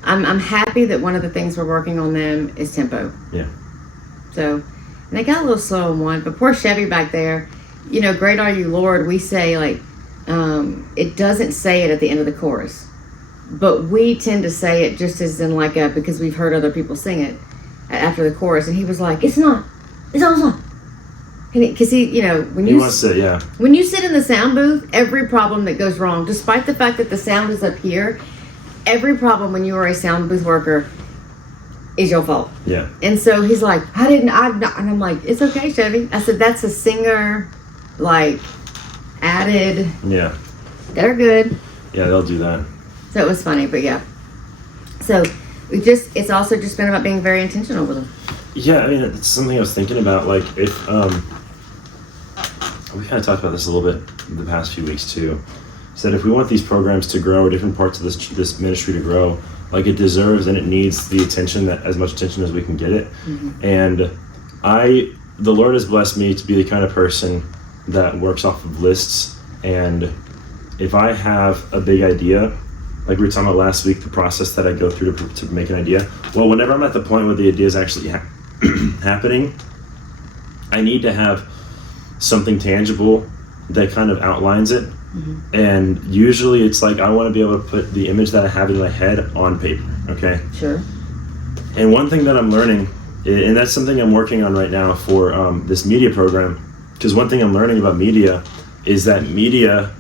I'm happy that one of the things we're working on them is tempo. Yeah. So, and they got a little slow on one, but poor Chevy back there, you know, "Great Are You, Lord," we say like, it doesn't say it at the end of the chorus, but we tend to say it just as in like because we've heard other people sing it after the chorus, and he was like, it's almost not. Because he, you know, when you sit in the sound booth, every problem that goes wrong, despite the fact that the sound is up here, every problem when you are a sound booth worker is your fault. Yeah. And so he's like, and I'm like, it's okay, Chevy. I said, that's a singer, like, added. Yeah. They're good. Yeah, they'll do that. So it was funny, but yeah. So it's also just been about being very intentional with them. Yeah, I mean, it's something I was thinking about. Like, if we kind of talked about this a little bit the past few weeks too. Said if we want these programs to grow, or different parts of this ministry to grow, like it deserves and it needs the attention, that as much attention as we can get it. And the Lord has blessed me to be the kind of person that works off of lists. And if I have a big idea, like we were talking about last week, the process that I go through to make an idea. Well, whenever I'm at the point where the idea is actually happening, I need to have something tangible that kind of outlines it. And usually it's like I want to be able to put the image that I have in my head on paper, okay? Sure. And one thing that I'm learning, and that's something I'm working on right now for this media program, because one thing I'm learning about media is that media,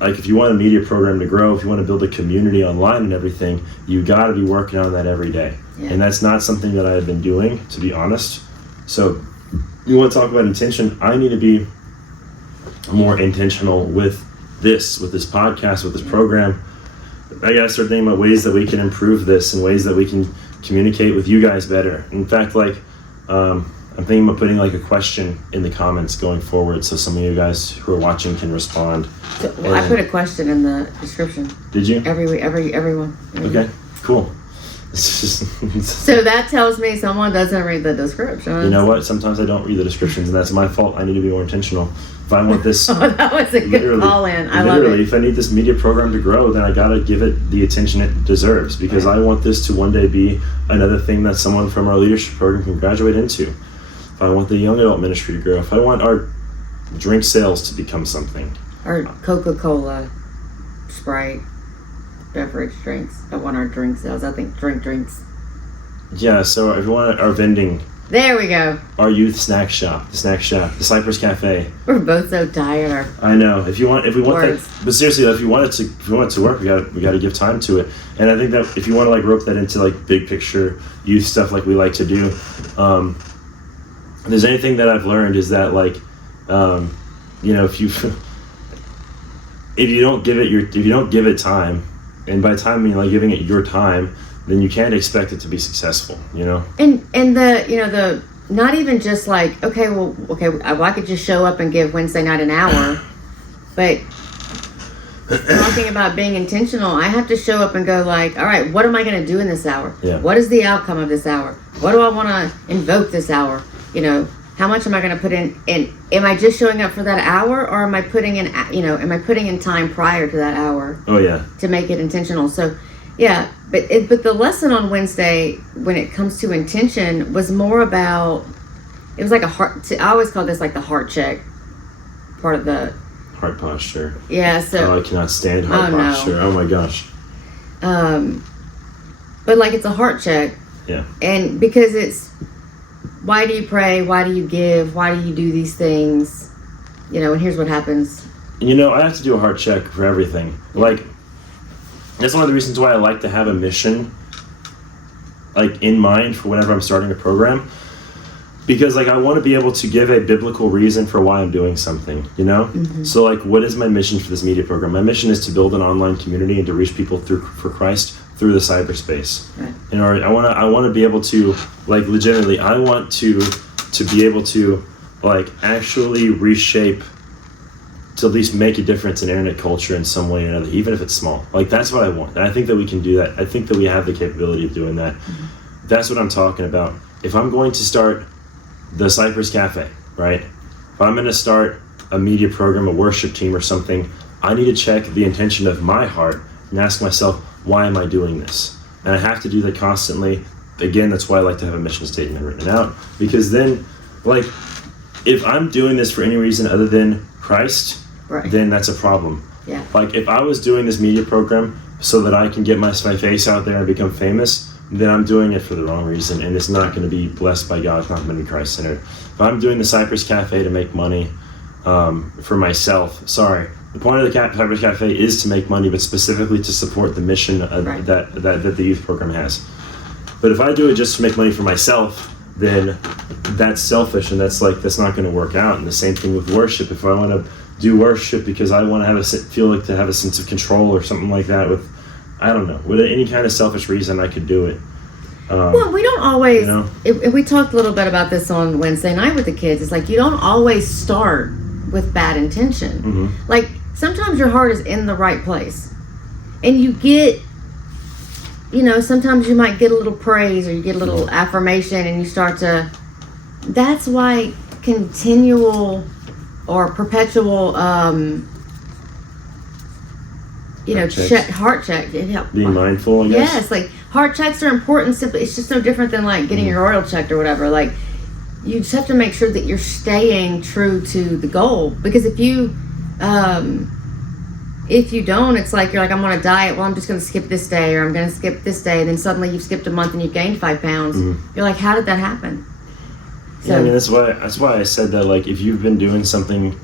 like if you want a media program to grow, if you want to build a community online and everything, you got to be working on that every day. Yeah. And that's not something that I've been doing, to be honest. So you want to talk about intention, I need to be more intentional with this podcast, with this program. I gotta start thinking about ways that we can improve this and ways that we can communicate with you guys better. In fact, like I'm thinking about putting like a question in the comments going forward, so some of you guys who are watching can respond. So, I put a question in the description. Did you? Everyone. Okay, cool. So that tells me someone doesn't read the description. You know what? Sometimes I don't read the descriptions, and that's my fault. I need to be more intentional. If I want this, Oh, that was a good call in. I love it. If I need this media program to grow, then I gotta give it the attention it deserves, because I want this to one day be another thing that someone from our leadership program can graduate into. If I want the young adult ministry to grow, if I want our drink sales to become something, Or Coca-Cola, Sprite, beverage drinks. I want our drink sales. I think drinks. yeah. So if you want our vending, There we go. our youth snack shop, the Cypress Cafe. We're both so tired. I know. If we want Words. that, but seriously, if you want it to work, we got to give time to it. And I think that if you want to like rope that into like big picture youth stuff, like we like to do, if there's anything that I've learned is that like, if you don't give it time, and by time I mean like giving it your time, then you can't expect it to be successful. You know. And the not even just like I could just show up and give Wednesday night an hour, but talking about being intentional, I have to show up and go like, all right, what am I going to do in this hour? Yeah. What is the outcome of this hour? What do I want to invoke this hour? How much am I going to put in? And am I just showing up for that hour, or am I putting in time prior to that hour? Oh yeah. To make it intentional. So, yeah, but the lesson on Wednesday when it comes to intention was more about, it was like a heart. I always call this like the heart check part of the heart posture. Yeah. So I cannot stand heart posture. No. Oh my gosh. But like it's a heart check. Yeah. And because it's, why do you pray? Why do you give? Why do you do these things? And here's what happens. I have to do a heart check for everything. Like, that's one of the reasons why I like to have a mission, like, in mind for whenever I'm starting a program. Because, like, I want to be able to give a biblical reason for why I'm doing something, Mm-hmm. So, like, what is my mission for this media program? My mission is to build an online community and to reach people for Christ through the cyberspace. Right. And I want to be able to, like, legitimately, I want to be able to, like, actually reshape, to at least make a difference in internet culture in some way or another, even if it's small. Like, that's what I want. And I think that we can do that. I think that we have the capability of doing that. Mm-hmm. That's what I'm talking about. If I'm going to start the Cypress Cafe, right? If I'm going to start a media program, a worship team or something, I need to check the intention of my heart and ask myself, why am I doing this? And I have to do that constantly. Again, that's why I like to have a mission statement written out, because then, like, if I'm doing this for any reason other than Christ, right, then that's a problem. Yeah. Like, if I was doing this media program so that I can get my face out there and become famous, then I'm doing it for the wrong reason, and it's not going to be blessed by God. It's not going to be Christ-centered. If I'm doing the Cypress Cafe to make money for myself, the point of the Cypress Cafe is to make money, but specifically to support the mission right, that the youth program has. But if I do it just to make money for myself, then that's selfish, and that's not going to work out. And the same thing with worship. If I want to do worship because I want to have a sense of control or something like that, with any kind of selfish reason, I could do it. Well, we don't always. We talked a little bit about this on Wednesday night with the kids. It's like you don't always start with bad intention. Mm-hmm. Like, sometimes your heart is in the right place. And you get, sometimes you might get a little praise or you get a little affirmation and you start to, that's why continual or perpetual, heart check. Being mindful, I guess. Yes, like heart checks are important. Simply, it's just no different than like getting your oil checked or whatever. Like, you just have to make sure that you're staying true to the goal. Because if you don't, it's like you're like, I'm on a diet. Well, I'm just going to skip this day, or I'm going to skip this day. And then suddenly you've skipped a month and you've gained 5 pounds. Mm-hmm. You're like, how did that happen? So, yeah, I mean, that's why I said that, like, if you've been doing something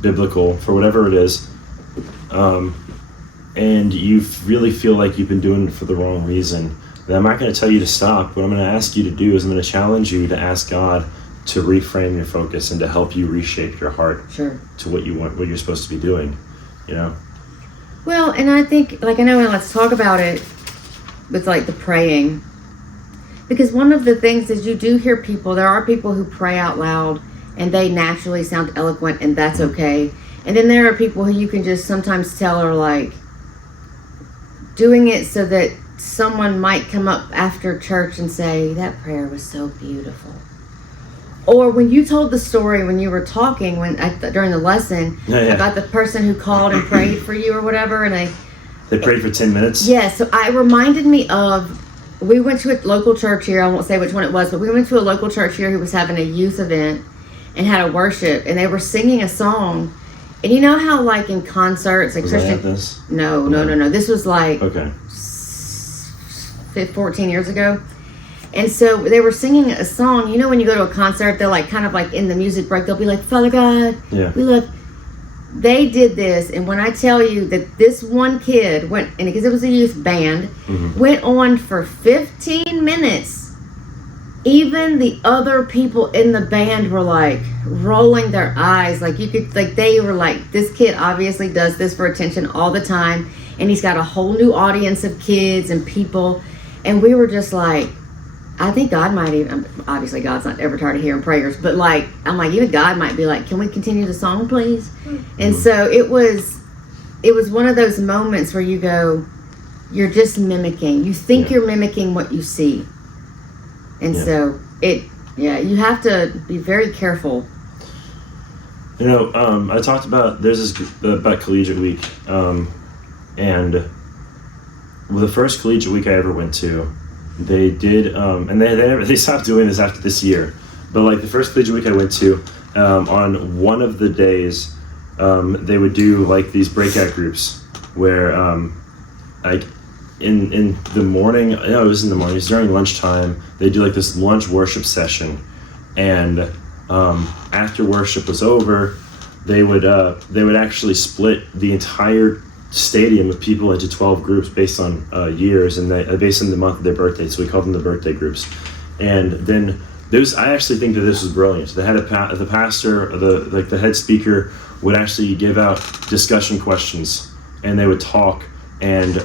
biblical for whatever it is, and you really feel like you've been doing it for the wrong reason, then I'm not going to tell you to stop. What I'm going to ask you to do is I'm going to challenge you to ask God to reframe your focus and to help you reshape your heart to what you want, what you're supposed to be doing, Well, and I think, like, I know, and let's talk about it with, like, the praying. Because one of the things is you do hear people, there are people who pray out loud and they naturally sound eloquent, and that's okay. And then there are people who you can just sometimes tell are, like, doing it so that someone might come up after church and say, that prayer was so beautiful. Or when you told the story when you were talking during the lesson about the person who called and prayed for you or whatever, and they prayed for 10 minutes. Yeah, so it reminded me of, we went to a local church here. I won't say which one it was, but we went to a local church here who was having a youth event and had a worship, and they were singing a song. And you know how, like, in concerts, like, was Christian. I at this? No. This was like 14 years ago. And so they were singing a song. You know, when you go to a concert, they're like, kind of like in the music break, they'll be like, Father God, we love. They did this, and when I tell you that this one kid went, and because it was a youth band, went on for 15 minutes, even the other people in the band were like rolling their eyes. Like, you could, like, they were like, this kid obviously does this for attention all the time, and he's got a whole new audience of kids and people. And we were just like, I think God might even, obviously God's not ever tired of hearing prayers, but like, I'm like, even God might be like, can we continue the song, please? And so it was one of those moments where you go, you're just mimicking. You think you're mimicking what you see. And so you have to be very careful. I talked about, there's this, about collegiate week, and the first collegiate week I ever went to, they did, and they stopped doing this after this year, but like the first collegiate week I went to, on one of the days, they would do like these breakout groups where, like in the morning, it was in the morning, it was during lunchtime, they do like this lunch worship session, and after worship was over, they would actually split the entire stadium of people into 12 groups based on years, and based on the month of their birthday. So we called them the birthday groups. And then I actually think that this was brilliant. They had the pastor, the head speaker would actually give out discussion questions, and they would talk, and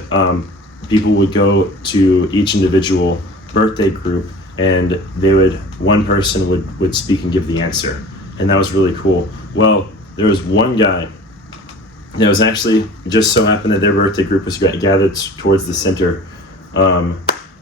people would go to each individual birthday group, and one person would speak and give the answer, and that was really cool. Well, there was one guy that was actually just so happened that their birthday group was gathered towards the center, and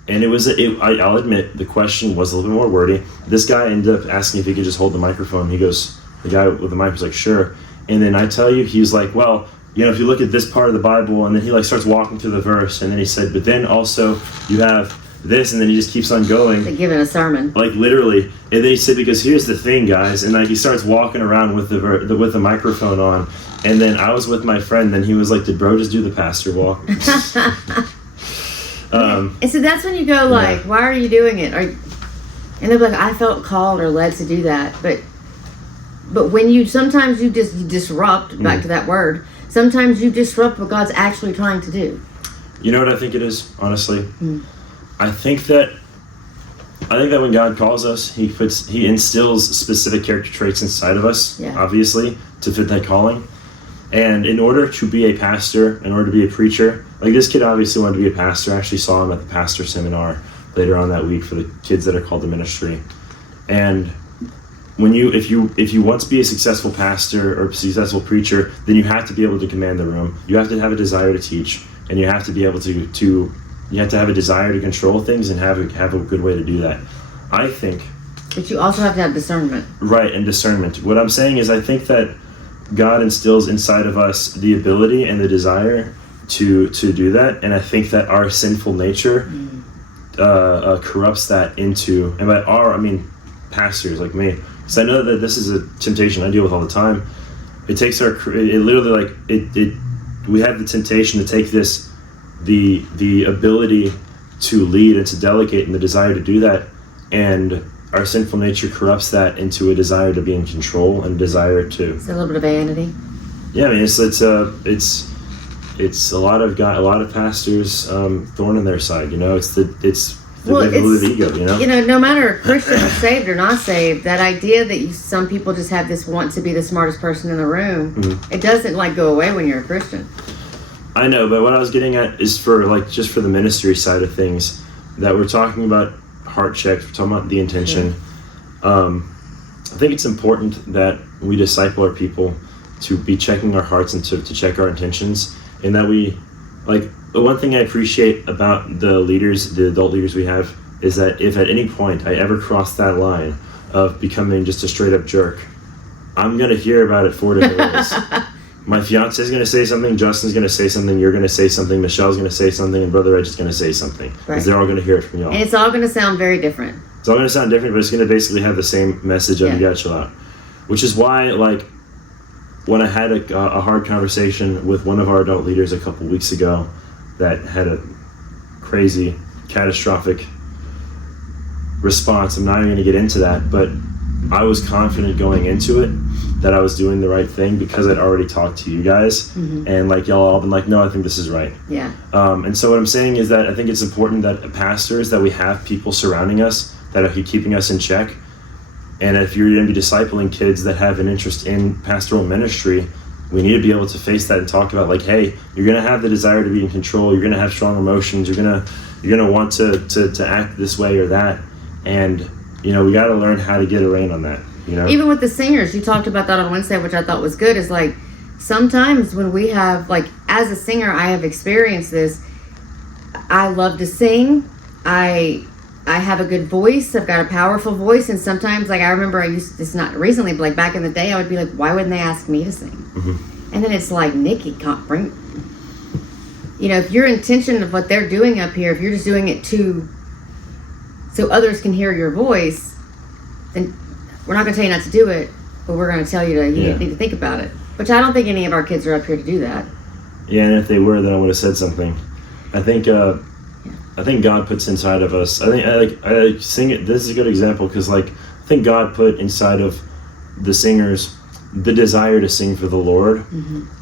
I'll admit the question was a little bit more wordy. This guy ended up asking if he could just hold the microphone. The guy with the mic was like, sure. And then I tell you, he's like, well, if you look at this part of the Bible, and then he like starts walking through the verse, and then he said, but then also you have this, and then he just keeps on going. Like giving a sermon. Like literally. And then he said, because here's the thing, guys, and like he starts walking around with the microphone on, and then I was with my friend, and he was like, did bro just do the pastor walk? And so that's when you go like, why are you doing it? And they'll be like, I felt called or led to do that. But when sometimes you just disrupt, back to that word, sometimes you disrupt what God's actually trying to do. You know what I think it is, honestly? I think that when God calls us, he instills specific character traits inside of us, obviously, to fit that calling. And in order to be a pastor, in order to be a preacher, like this kid obviously wanted to be a pastor. I actually saw him at the pastor seminar later on that week for the kids that are called to ministry. And if you want to be a successful pastor or successful preacher, then you have to be able to command the room. You have to have a desire to teach, and you have to be able to you have to have a desire to control things and have a good way to do that. I think. But you also have to have discernment. Right, and discernment. What I'm saying is I think that God instills inside of us the ability and the desire to do that, and I think that our sinful nature corrupts that into, and by our, I mean pastors like me, because I know that this is a temptation I deal with all the time. It takes it literally like we have the temptation to take this, the ability to lead and to delegate and the desire to do that, and our sinful nature corrupts that into a desire to be in control and desire to. It's a little bit of vanity. Yeah, I mean it's a lot of pastors thorn in their side. You know, it's the ego. You know. You know, no matter Christian or saved or not saved, that idea that some people just have this want to be the smartest person in the room, it doesn't like go away when you're a Christian. I know, but what I was getting at is for like just for the ministry side of things, that we're talking about heart checks, we're talking about the intention. I think it's important that we disciple our people to be checking our hearts and to check our intentions, and that we, like, the one thing I appreciate about the adult leaders we have, is that if at any point I ever cross that line of becoming just a straight up jerk, I'm going to hear about it 4 different ways. My fiance is going to say something, Justin's going to say something, you're going to say something, Michelle's going to say something, and Brother Edge is going to say something. Because they're all going to hear it from y'all. And it's all going to sound very different. It's all going to sound different, but it's going to basically have the same message of you got to chill out. Which is why, like, when I had a hard conversation with one of our adult leaders a couple weeks ago that had a crazy, catastrophic response, I'm not even going to get into that, but I was confident going into it that I was doing the right thing because I'd already talked to you guys, and like y'all all been like, no, I think this is right. Yeah. And so what I'm saying is that I think it's important that pastors, that we have people surrounding us that are keeping us in check. And if you're going to be discipling kids that have an interest in pastoral ministry, we need to be able to face that and talk about, like, hey, you're going to have the desire to be in control. You're going to have strong emotions. You're going to want to act this way or that. And, you know, we got to learn how to get a rein on that. You know? Even with the singers, you talked about that on Wednesday, which I thought was good, is like sometimes when we have, like, as a singer, I have experienced this. I love to sing. I have a good voice. I've got a powerful voice. And sometimes, like, I remember it's not recently, but like back in the day, I would be like, why wouldn't they ask me to sing? And then it's like, Nikki, can't bring, you know, if your intention of what they're doing up here, if you're just doing it so others can hear your voice, then we're not going to tell you not to do it, but we're going to tell you you need to think about it. Which I don't think any of our kids are up here to do that. Yeah, and if they were, then I would have said something. I think God puts inside of us. I sing it. This is a good example because, like, I think God put inside of the singers the desire to sing for the Lord.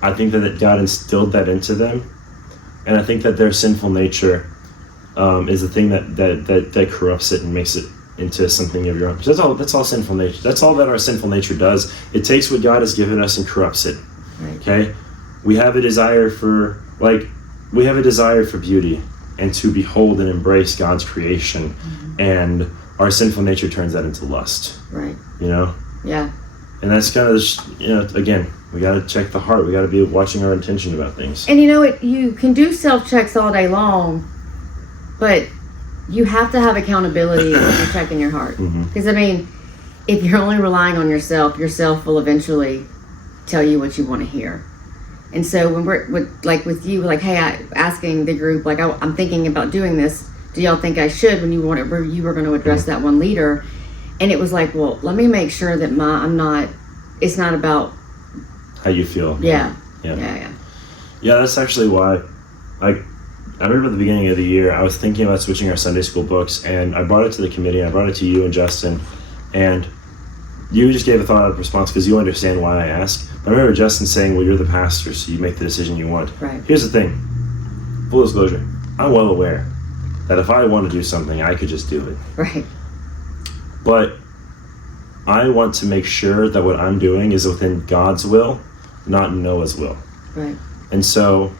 I think that God instilled that into them, and I think that their sinful nature is the thing that corrupts it and makes it into something of your own. That's all sinful nature. That's all that our sinful nature does. It takes what God has given us and corrupts it. Right. Okay, we have a desire for beauty and to behold and embrace God's creation, and our sinful nature turns that into lust. Right. You know. Yeah. And that's kind of, you know, again, we got to check the heart. We got to be watching our intention about things. And you know, you can do self-checks all day long, but you have to have accountability when you're checking your heart. Because, I mean, if you're only relying on yourself will eventually tell you what you want to hear. And so when we're, with you, like, hey, asking the group, like, I'm thinking about doing this. Do y'all think I should? When you were going to address that one leader. And it was like, well, let me make sure that it's not about how you feel. Yeah. Yeah, that's actually why, like, I remember at the beginning of the year, I was thinking about switching our Sunday school books, and I brought it to the committee, I brought it to you and Justin, and you just gave a thought out response because you understand why I asked. I remember Justin saying, well, you're the pastor, so you make the decision you want. Right. Here's the thing, full disclosure, I'm well aware that if I want to do something, I could just do it. Right. But I want to make sure that what I'm doing is within God's will, not Noah's will. Right. And so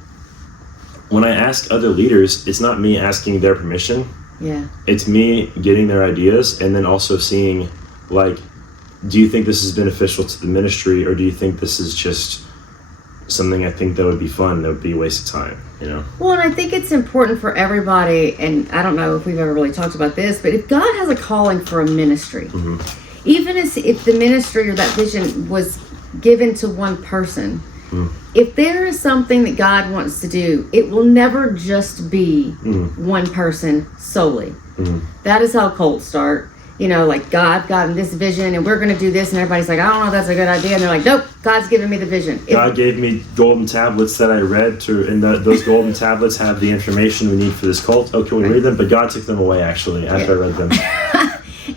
when I ask other leaders, it's not me asking their permission. Yeah. It's me getting their ideas and then also seeing, like, do you think this is beneficial to the ministry, or do you think this is just something I think that would be fun, that would be a waste of time, you know? Well, and I think it's important for everybody, and I don't know if we've ever really talked about this, but if God has a calling for a ministry, even if the ministry or that vision was given to one person, if there is something that God wants to do, it will never just be one person solely. That is how cults start. You know, like, God got this vision and we're going to do this, and everybody's like, I don't know if that's a good idea. And they're like, nope, God's given me the vision. God gave me golden tablets that I read, and those golden tablets have the information we need for this cult. Oh, can we read them? But God took them away, actually, after I read them.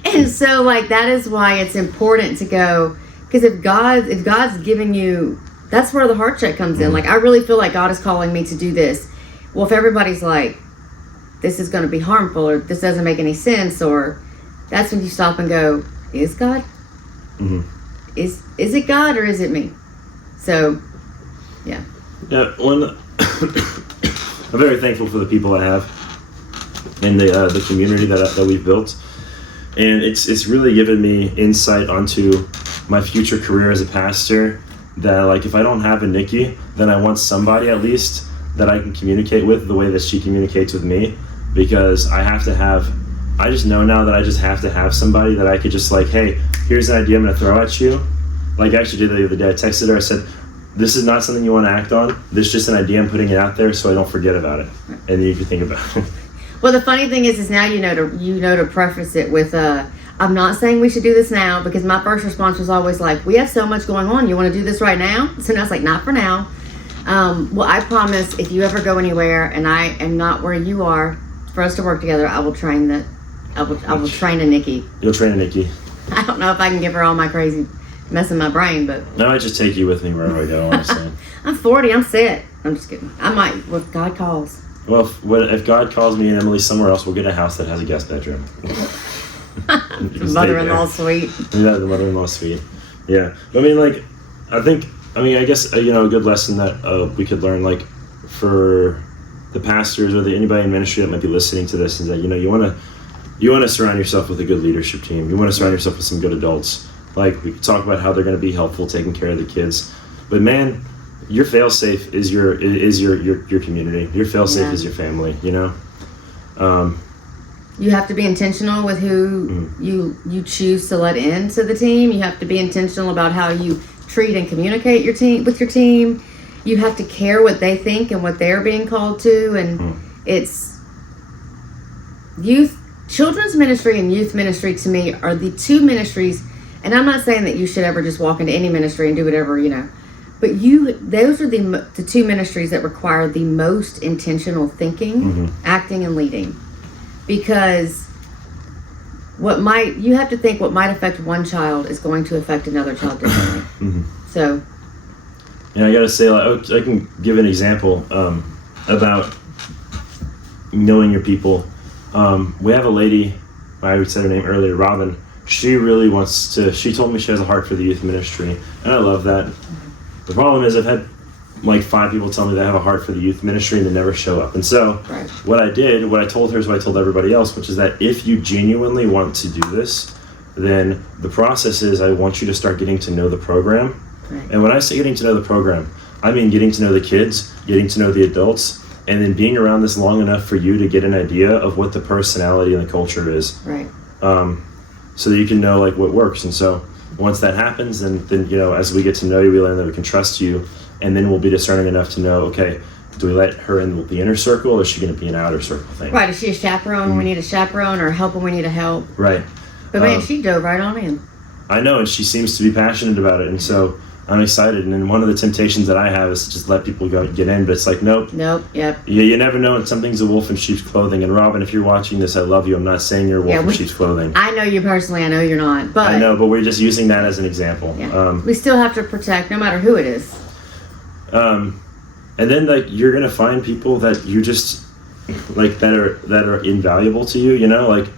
And so, like, that is why it's important to go, because if God's giving you, that's where the heart check comes in. Like, I really feel like God is calling me to do this. Well, if everybody's like, this is going to be harmful, or this doesn't make any sense, or that's when you stop and go, is God? Is it God, or is it me? So, yeah. Yeah, I'm very thankful for the people I have and the community that we've built. And it's really given me insight onto my future career as a pastor, that, like, if I don't have a Nikki, then I want somebody at least that I can communicate with the way that she communicates with me, because I just know now that I just have to have somebody that I could just, like, hey, here's an idea I'm going to throw at you. Like, I actually did that the other day. I texted her, I said, this is not something you want to act on. This is just an idea, I'm putting it out there so I don't forget about it. And you can think about it. Well, the funny thing is now you know to preface it with, I'm not saying we should do this now, because my first response was always like, we have so much going on. You want to do this right now? So now it's like, not for now. Well, I promise if you ever go anywhere and I am not where you are, for us to work together, I will train I will train a Nikki. You'll train a Nikki. I don't know if I can give her all my crazy mess in my brain, but No, I just take you with me wherever I go, honestly. I'm 40. I'm set. I'm just kidding. I might, if God calls. Well, if God calls me and Emily somewhere else, we'll get a house that has a guest bedroom. The mother-in-law suite. Yeah, the mother-in-law suite. Yeah. I guess, a good lesson that we could learn, like, for the pastors or anybody in ministry that might be listening to this, is that, you want to surround yourself with a good leadership team. You want to surround yourself with some good adults. Like, we talk about how they're going to be helpful, taking care of the kids. But man, your fail-safe is your community. Your fail-safe is your family, you know? You have to be intentional with who you choose to let into the team. You have to be intentional about how you treat and communicate with your team. You have to care what they think and what they're being called to. And it's children's ministry and youth ministry, to me, are the two ministries. And I'm not saying that you should ever just walk into any ministry and do whatever, but those are the two ministries that require the most intentional thinking, acting, and leading. Because you have to think what might affect one child is going to affect another child differently. So, yeah, I gotta say, I can give an example about knowing your people. We have a lady, I said her name earlier, Robin. She really she told me she has a heart for the youth ministry, and I love that. The problem is I've had like 5 people tell me they have a heart for the youth ministry and they never show up. And so what I told her is what I told everybody else, which is that if you genuinely want to do this, then the process is I want you to start getting to know the program. And when I say getting to know the program, I mean getting to know the kids, getting to know the adults, and then being around this long enough for you to get an idea of what the personality and the culture is. So that you can know like what works. And so once that happens, then as we get to know you, we learn that we can trust you. And then we'll be discerning enough to know, okay, do we let her in the inner circle, or is she going to be an outer circle thing? Right, is she a chaperone when we need a chaperone, or help when we need a help? Right. But man, she dove right on in. I know, and she seems to be passionate about it, and so I'm excited. And then one of the temptations that I have is to just let people get in, but it's like, nope. Yep. You never know when something's a wolf in sheep's clothing. And Robin, if you're watching this, I love you. I'm not saying you're a wolf in sheep's clothing. I know you personally. I know you're not. But I know, but we're just using that as an example. Yeah. We still have to protect, no matter who it is. And then like you're gonna find people that you just like that are invaluable to you. Like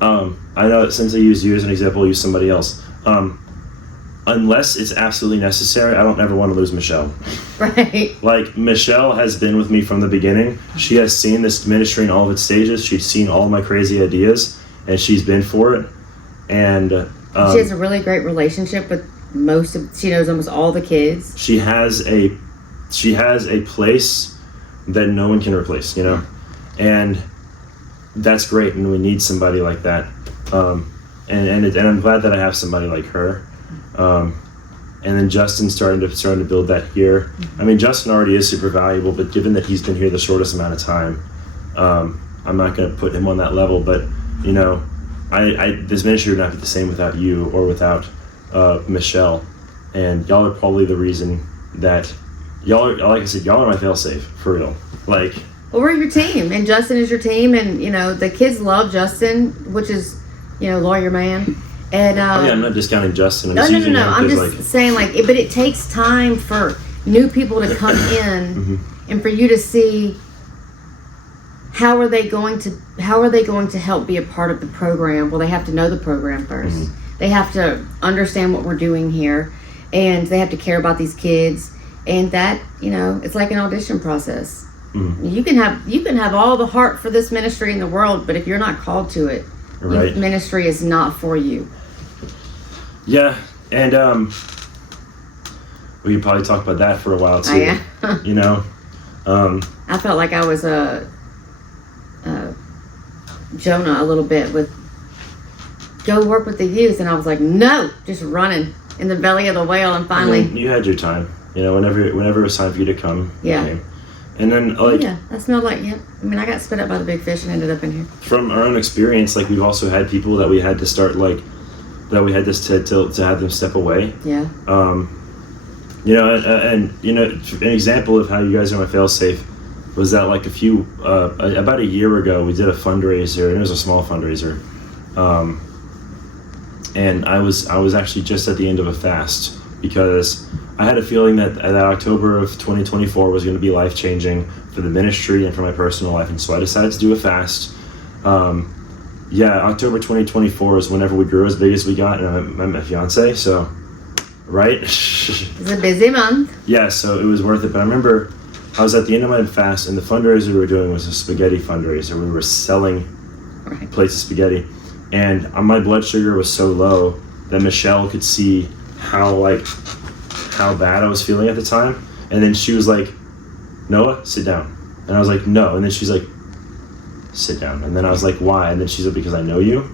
I know since I use you as an example, I'll use somebody else. Unless it's absolutely necessary, I don't ever want to lose Michelle. Right. Like Michelle has been with me from the beginning. She has seen this ministry in all of its stages. She's seen all my crazy ideas, and she's been for it. And She has a really great relationship with she knows almost all the kids. She has a place that no one can replace, and that's great, and we need somebody like that. And I'm glad that I have somebody like her. And then Justin's starting to build that here. I mean, Justin already is super valuable, but given that he's been here the shortest amount of time, I'm not going to put him on that level. But this ministry would not be the same without you or without Michelle. And y'all are probably the reason that y'all are, like I said, y'all are my fail-safe, for real. Like, well, we're your team, and Justin is your team, and the kids love Justin, which is lawyer man. And I'm not discounting Justin. No. I'm just saying, but it takes time for new people to come in, mm-hmm. and for you to see how are they going to help be a part of the program. Well, they have to know the program first. Mm-hmm. They have to understand what we're doing here, and they have to care about these kids. And that it's like an audition process. Mm-hmm. You can have all the heart for this ministry in the world, but if you're not called to it, right. Ministry is not for you. Yeah, and we could probably talk about that for a while too. Oh, yeah. I felt like I was Jonah a little bit with go work with the youth, and I was like, no, just running in the belly of the whale, and finally you had your time. Whenever it was time for you to come. Yeah. Okay. And then that smelled like I mean, I got spit up by the big fish and ended up in here. From our own experience, we've also had people that we had to start that we had to have them step away. Yeah. An example of how you guys are my fail-safe was that about a year ago we did a fundraiser, and it was a small fundraiser, and I was actually just at the end of a fast because I had a feeling that October of 2024 was going to be life-changing for the ministry and for my personal life, and so I decided to do a fast. October 2024 is whenever we grew as big as we got, and I met my fiance, so, right? It's a busy month. Yeah, so it was worth it, but I remember I was at the end of my fast, and the fundraiser we were doing was a spaghetti fundraiser. We were selling plates of spaghetti, and my blood sugar was so low that Michelle could see how bad I was feeling at the time, and then she was like, Noah, sit down. And I was like, no. And then she's like, sit down. And then I was like, why? And then she's like, because I know you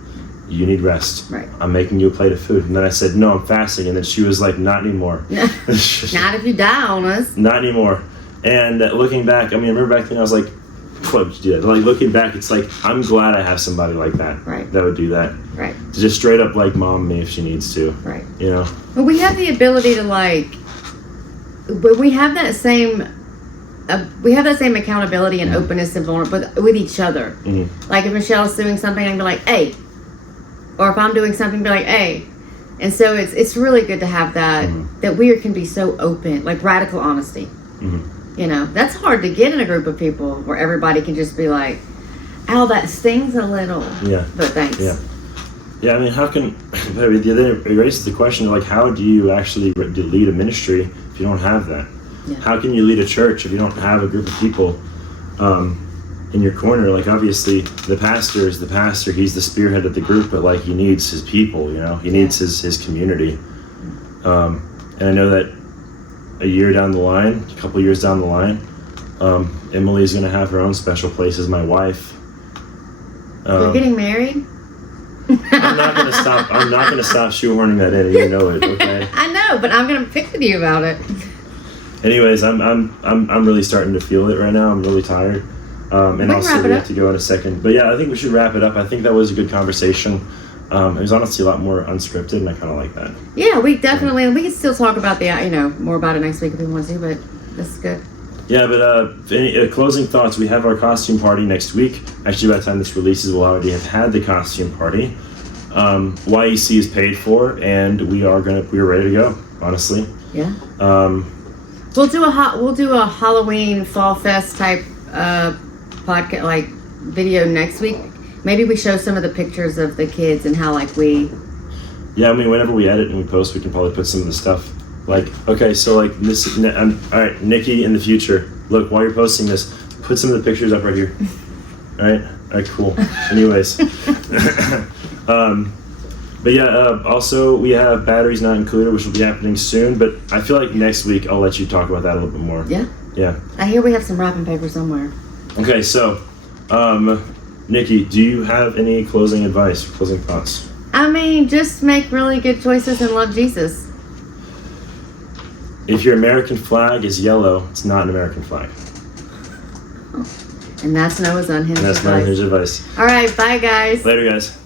need rest. Right. I'm making you a plate of food. And then I said, no, I'm fasting. And then she was like, not anymore. Not if you die on us. Not anymore. And looking back, I remember back then I was like, why would you do that? Looking back, it's like, I'm glad I have somebody like that. Right. That would do that. Right. To just straight up mom me if she needs to. Right. But we have the ability to but we have that same accountability and openness and vulnerability with each other. Mm-hmm. Like if Michelle's doing something, I can be like, hey. Or if I'm doing something, be like, hey. And so it's really good to have that, that we can be so open, radical honesty. Mm-hmm. That's hard to get in a group of people where everybody can just be like, ow, that stings a little. Yeah. But thanks. Yeah. Yeah, I mean, how can, it raises the question of how do you actually lead a ministry if you don't have that? Yeah. How can you lead a church if you don't have a group of people in your corner? Obviously, the pastor is the pastor. He's the spearhead of the group, but he needs his people, he needs his community. And I know that a couple years down the line, Emily's going to have her own special place as my wife. You're getting married? I'm not gonna stop shoehorning that in. You know it, okay? I know, but I'm gonna pick with you about it. Anyways, I'm really starting to feel it right now. I'm really tired, and also we have to go in a second. But yeah, I think we should wrap it up. I think that was a good conversation. It was honestly a lot more unscripted, and I kind of like that. Yeah, we definitely we can still talk about more about it next week if we want to, but this is good. Yeah, but any closing thoughts? We have our costume party next week. Actually, by the time this releases, we'll already have had the costume party. YEC is paid for, and we're ready to go. Honestly. Yeah. We'll do a Halloween Fall Fest type podcast video next week. Maybe we show some of the pictures of the kids and how we. Yeah, I mean, whenever we edit and we post, we can probably put some of the stuff. Okay, so this. All right, Nikki, in the future, look, while you're posting this, put some of the pictures up right here. All right, cool. Anyways, But yeah, also we have batteries not included, which will be happening soon. But I feel like next week I'll let you talk about that a little bit more. Yeah. Yeah. I hear we have some wrapping paper somewhere. Okay, so, Nikki, do you have any closing advice, closing thoughts? I mean, just make really good choices and love Jesus. If your American flag is yellow, it's not an American flag. And that's Noah's unhinged And that's my advice. unhinged advice. All right, bye guys. Later, guys.